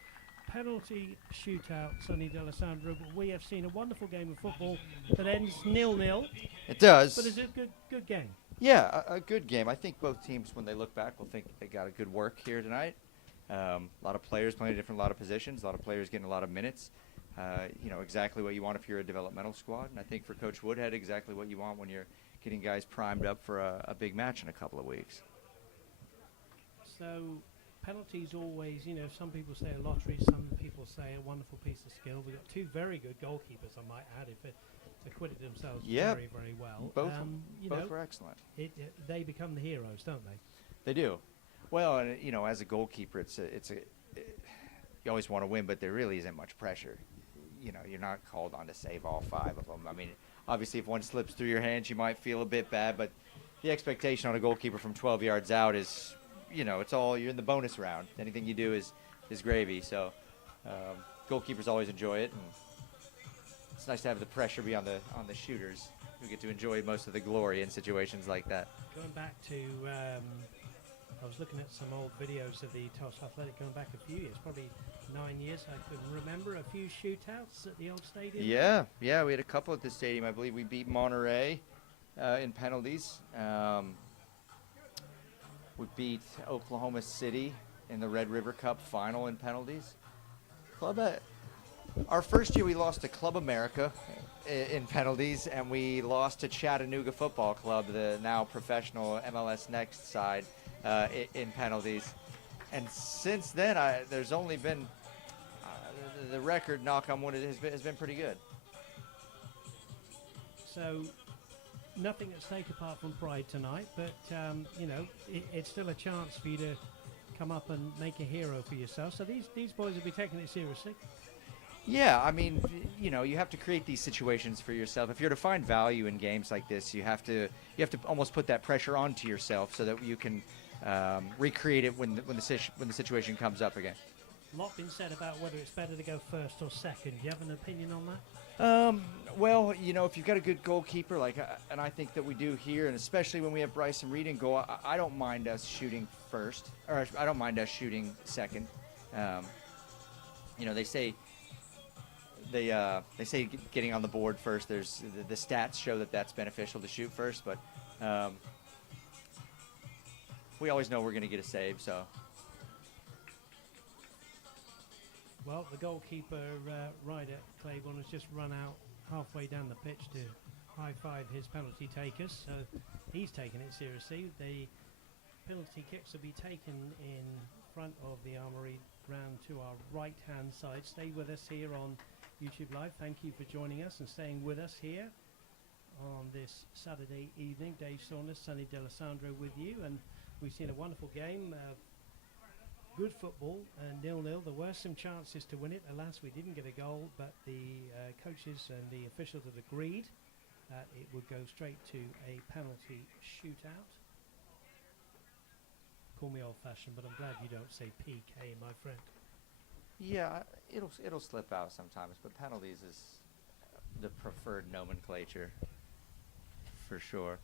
penalty shootout, Sonny D'Alessandro. But we have seen a wonderful game of football that ends 0-0. It does. But it's a good game. Yeah, a good game. I think both teams, when they look back, will think they got a good work here tonight. A lot of players playing a lot of positions, a lot of players getting a lot of minutes. Exactly what you want if you're a developmental squad. And I think for Coach Woodhead, exactly what you want when you're getting guys primed up for a big match in a couple of weeks. So penalties always, some people say a lottery, some people say a wonderful piece of skill. We've got two very good goalkeepers, I might add, if acquitted themselves very, very well. Both were excellent. They become the heroes, don't they? They do. Well, and as a goalkeeper, you always want to win, but there really isn't much pressure. You're not called on to save all 5 of them. I mean, obviously, if one slips through your hands, you might feel a bit bad, but the expectation on a goalkeeper from 12 yards out is, it's all, you're in the bonus round. Anything you do is gravy. So goalkeepers always enjoy it. And it's nice to have the pressure be on the shooters who get to enjoy most of the glory in situations like that. Going back to, I was looking at some old videos of the Tulsa Athletic going back a few years, probably 9 years. I can remember a few shootouts at the old stadium. Yeah, we had a couple at the stadium. I believe we beat Monterey in penalties. We beat Oklahoma City in the Red River Cup final in penalties. Our first year we lost to Club America in penalties, and we lost to Chattanooga Football Club, the now professional MLS Next side, in penalties. And since then, there's only been the record, knock on wood, has been pretty good. So nothing at stake apart from pride tonight, but it's still a chance for you to come up and make a hero for yourself. So these boys will be taking it seriously. Yeah, I mean, you have to create these situations for yourself. If you're to find value in games like this, you have to almost put that pressure onto yourself so that you can recreate it when the situation comes up again. A lot been said about whether it's better to go first or second. Do you have an opinion on that? Well, if you've got a good goalkeeper, and I think that we do here, and especially when we have Bryson Reed in goal, I don't mind us shooting first, or I don't mind us shooting second. They say getting on the board first. There's the stats show that that's beneficial to shoot first, but we always know we're going to get a save. So, well, the goalkeeper Ryder Claiborne has just run out halfway down the pitch to high-five his penalty takers. So he's taking it seriously. The penalty kicks will be taken in front of the Armoury round to our right hand side. Stay with us here on YouTube Live. Thank you for joining us and staying with us here on this Saturday evening. Dave Saunders, Sonny D'Alessandro with you, and we've seen a wonderful game. Good football, 0-0. There were some chances to win it. Alas, we didn't get a goal, but the coaches and the officials had agreed that it would go straight to a penalty shootout. Call me old-fashioned, but I'm glad you don't say PK, my friend. Yeah, it'll slip out sometimes, but penalties is the preferred nomenclature for sure.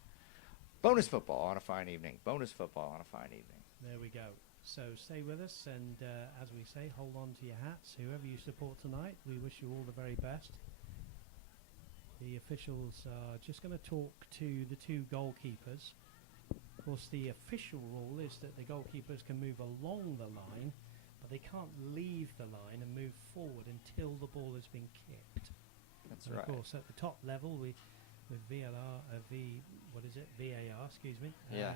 Bonus football on a fine evening. Bonus football on a fine evening. There we go. So stay with us, and as we say, hold on to your hats. Whoever you support tonight, we wish you all the very best. The officials are just going to talk to the two goalkeepers. Of course, the official rule is that the goalkeepers can move along the line, but they can't leave the line and move forward until the ball has been kicked. That's And right. of course, at the top level, with VAR, excuse me. Yeah.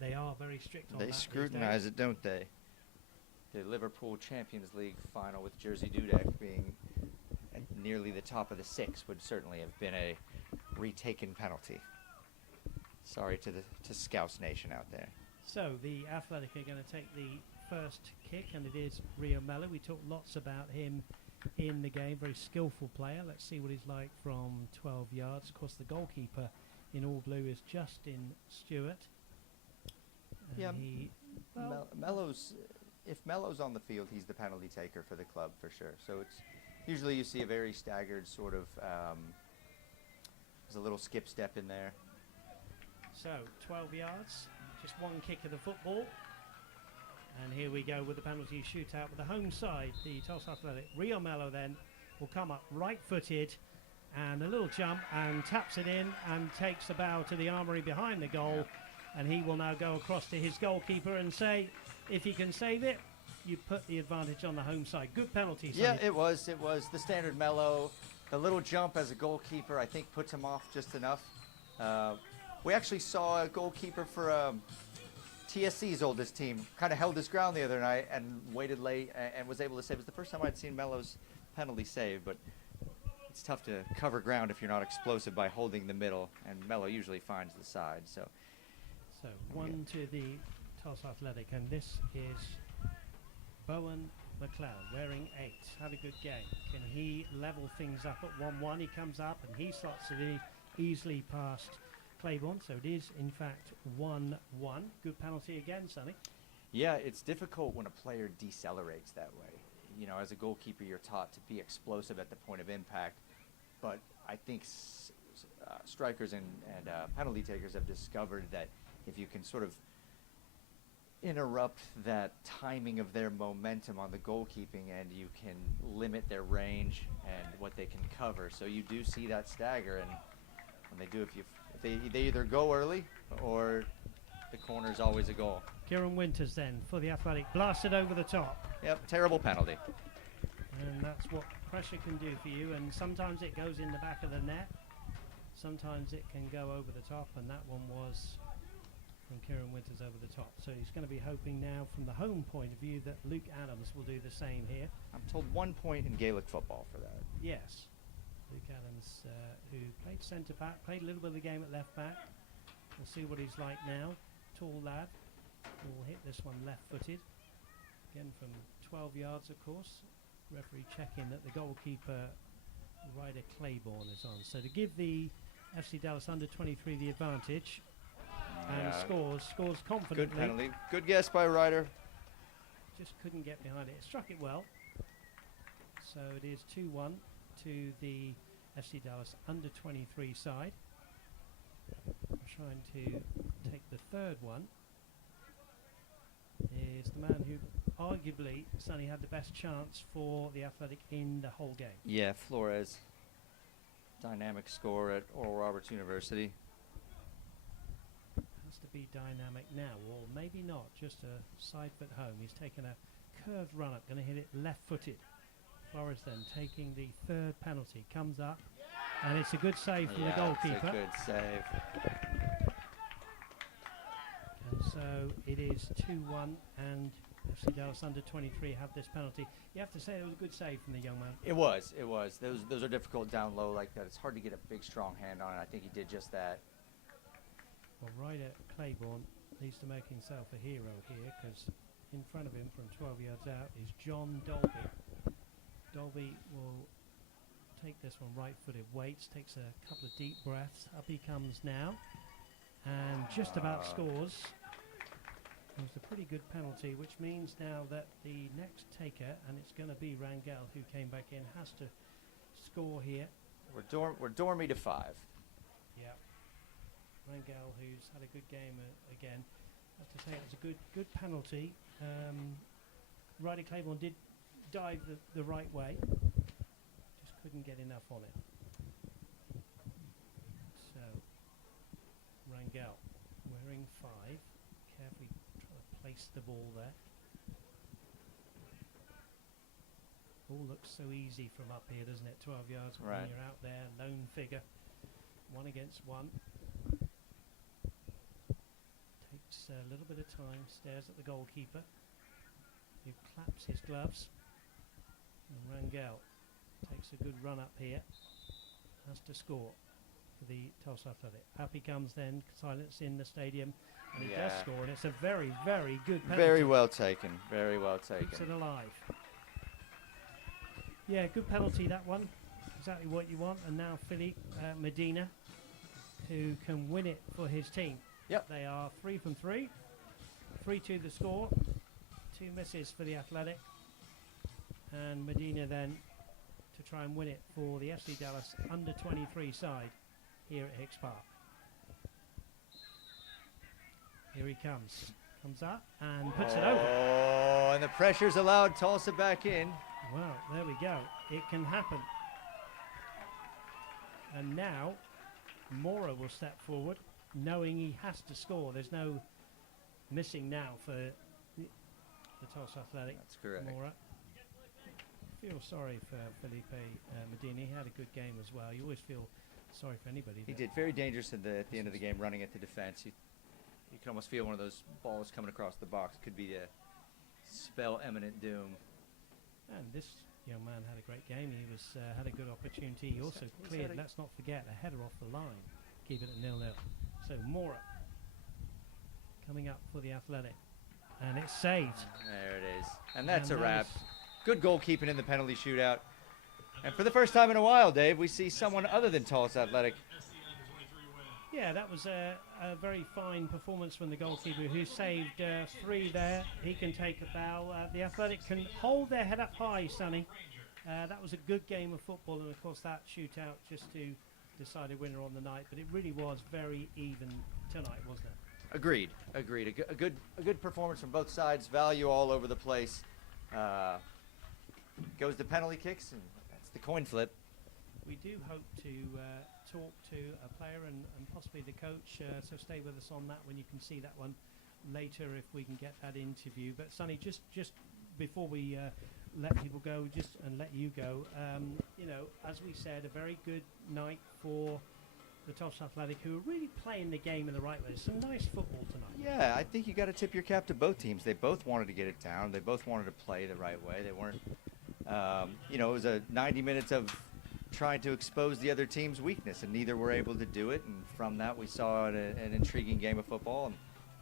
They are very strict on that. They these scrutinize days. it, don't they? The Liverpool Champions League final with Jersey Dudek being at nearly the top of the six would certainly have been a retaken penalty. Sorry to Scouse Nation out there. So the Athletic are going to take the first kick, and it is Rio Mello. We talked lots about him in the game. Very skillful player. Let's see what he's like from 12 yards. Of course, the goalkeeper in all blue is Justin Stewart. And Yeah, Mello's if Mello's on the field, he's the penalty taker for the club for sure. So it's usually you see a very staggered sort of there's a little skip step in there. So 12 yards, just one kick of the football. And here we go with the penalty shootout with the home side, the Tulsa Athletic. Rio Mello then will come up right-footed and a little jump and taps it in and takes the bow to the Armoury behind the goal. Yeah. And he will now go across to his goalkeeper and say, if he can save it, you put the advantage on the home side. Good penalty, Sonny. Yeah, it was the standard Mello. The little jump as a goalkeeper, I think, puts him off just enough. We actually saw a goalkeeper for TSC's oldest team kind of held his ground the other night and waited late and was able to save. It was the first time I'd seen Mello's penalty save, but it's tough to cover ground if you're not explosive by holding the middle, and Mello usually finds the side. So one to the Tulsa Athletic, and this is Bowen McLeod wearing 8. Had a good game. Can he level things up at 1-1? He comes up and he slots it easily past Claiborne, so it is in fact 1-1. Good penalty again, Sonny. yeah, it's difficult when a player decelerates that way. You know, as a goalkeeper, you're taught to be explosive at the point of impact, but I think strikers and penalty takers have discovered that if you can sort of interrupt that timing of their momentum on the goalkeeping end, you can limit their range and what they can cover. So you do see that stagger, and when they do, if they either go early or the corner's always a goal. Kieran Winters then for the Athletic, blasted over the top. Yep, terrible penalty. And that's what pressure can do for you, and sometimes it goes in the back of the net, sometimes it can go over the top, and that one was from Kieran Winters over the top. So he's going to be hoping now from the home point of view that Luke Adams will do the same here. I'm told 1 point in Gaelic football for that. Yes, Luke Adams, who played centre back, played a little bit of the game at left back. We'll see what he's like now. Tall lad, will hit this one left-footed. Again from 12 yards, of course. Referee checking that the goalkeeper, Ryder Claiborne, is on. So to give the FC Dallas under-23 the advantage, and Yeah. scores confidently. Good penalty. Good guess by Ryder. Just couldn't get behind it. It struck it well. So it is 2-1 to the FC Dallas under-23 side. Trying to take the third one is the man who arguably Sonny had the best chance for the Athletic in the whole game. Yeah, Flores. Dynamic scorer at Oral Roberts University. Has to be dynamic now, or maybe not, just a side foot home. He's taken a curved run up, going to hit it left-footed. Flores then taking the third penalty, comes up, and it's a good save from the goalkeeper. It's a good save. So it is 2-1, and FC Dallas under 23 have this penalty. You have to say it was a good save from the young man. It was. Those are difficult down low like that. It's hard to get a big, strong hand on it. I think he did just that. Well, Ryder Claiborne needs to make himself a hero here, because in front of him from 12 yards out is John Dolby. Dolby will take this one right-footed, waits, takes a couple of deep breaths. Up he comes now, and just about scores. It was a pretty good penalty, which means now that the next taker, and it's going to be Rangel, who came back in, has to score here. We're Dormy to 5. Yeah. Rangel, who's had a good game again. I have to say it was a good penalty. Ryder Claiborne did dive the right way. Just couldn't get enough on it. So, Rangel wearing 5. Carefully trying to place the ball there. All looks so easy from up here, doesn't it? 12 yards when Right. you're out there, lone figure. 1 against 1. Takes a little bit of time, stares at the goalkeeper, who claps his gloves. And Rangel takes a good run up here, has to score for the Tulsa Athletic. Up he comes then, silence in the stadium, and he does Yeah. score, and it's a very, very good penalty. Very well taken. Very well Keeps it taken. alive. Yeah, good penalty, that one. Exactly what you want. And now Philippe Medina, who can win it for his team. Yep. They are 3 from 3. 3-2 the score. 2 misses for the Athletic. And Medina then to try and win it for the FC Dallas under 23 side here at Hicks Park. Here he comes. Comes up and puts it over. Oh, and the pressure's allowed Tulsa back in. Well, there we go. It can happen. And now Mora will step forward, knowing he has to score. There's no missing now for the Tulsa Athletic. That's correct. Mora. Feel sorry for Felipe Medina. He had a good game as well. You always feel sorry for anybody. He that- did very dangerous at the end of the game, running at the defense. You can almost feel one of those balls coming across the box. Could be a spell imminent doom. And this young man had a great game. He was had a good opportunity. He also he's cleared, had a- let's not forget, a header off the line. Keep it at 0-0. So Mora coming up for the Athletic. And it's saved. There it is. And that's And a that wrap. is- Good goalkeeping in the penalty shootout. And for the first time in a while, Dave, we see someone other than Tulsa Athletic. FC under 23 win. Yeah, that was a very fine performance from the goalkeeper, who saved 3 there. He can take a bow. The Athletic can hold their head up high, Sonny. That was a good game of football, and of course that shootout just to decide a winner on the night. But it really was very even tonight, wasn't it? Agreed. A good performance from both sides. Value all over the place. Goes to penalty kicks, and that's the coin flip. We do hope to talk to a player and possibly the coach, so stay with us on that when you can see that one later if we can get that interview. But Sonny, just before we let people go, and let you go, you know, as we said, a very good night for the Tulsa Athletic, who are really playing the game in the right way. There's some nice football tonight. Yeah, I think you got to tip your cap to both teams. They both wanted to get it down. They both wanted to play the right way. They weren't, you know, it was a 90 minutes of trying to expose the other team's weakness, and neither were able to do it. And from that, we saw an intriguing game of football.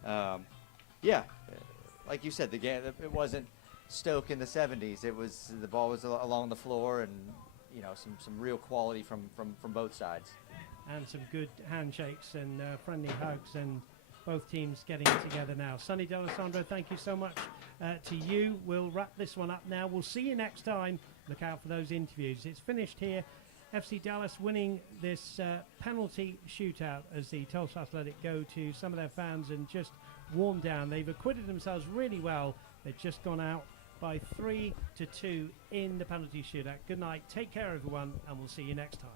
And yeah, like you said, the game, it wasn't Stoke in the 70s. It was, the ball was along the floor, and you know, some real quality from both sides. And some good handshakes and friendly hugs, and both teams getting together now. Sonny D'Alessandro, thank you so much to you. We'll wrap this one up now. We'll see you next time. Look out for those interviews. It's finished here. FC Dallas winning this penalty shootout as the Tulsa Athletic go to some of their fans and just warm down. They've acquitted themselves really well. They've just gone out by 3-2 in the penalty shootout. Good night. Take care, everyone, and we'll see you next time.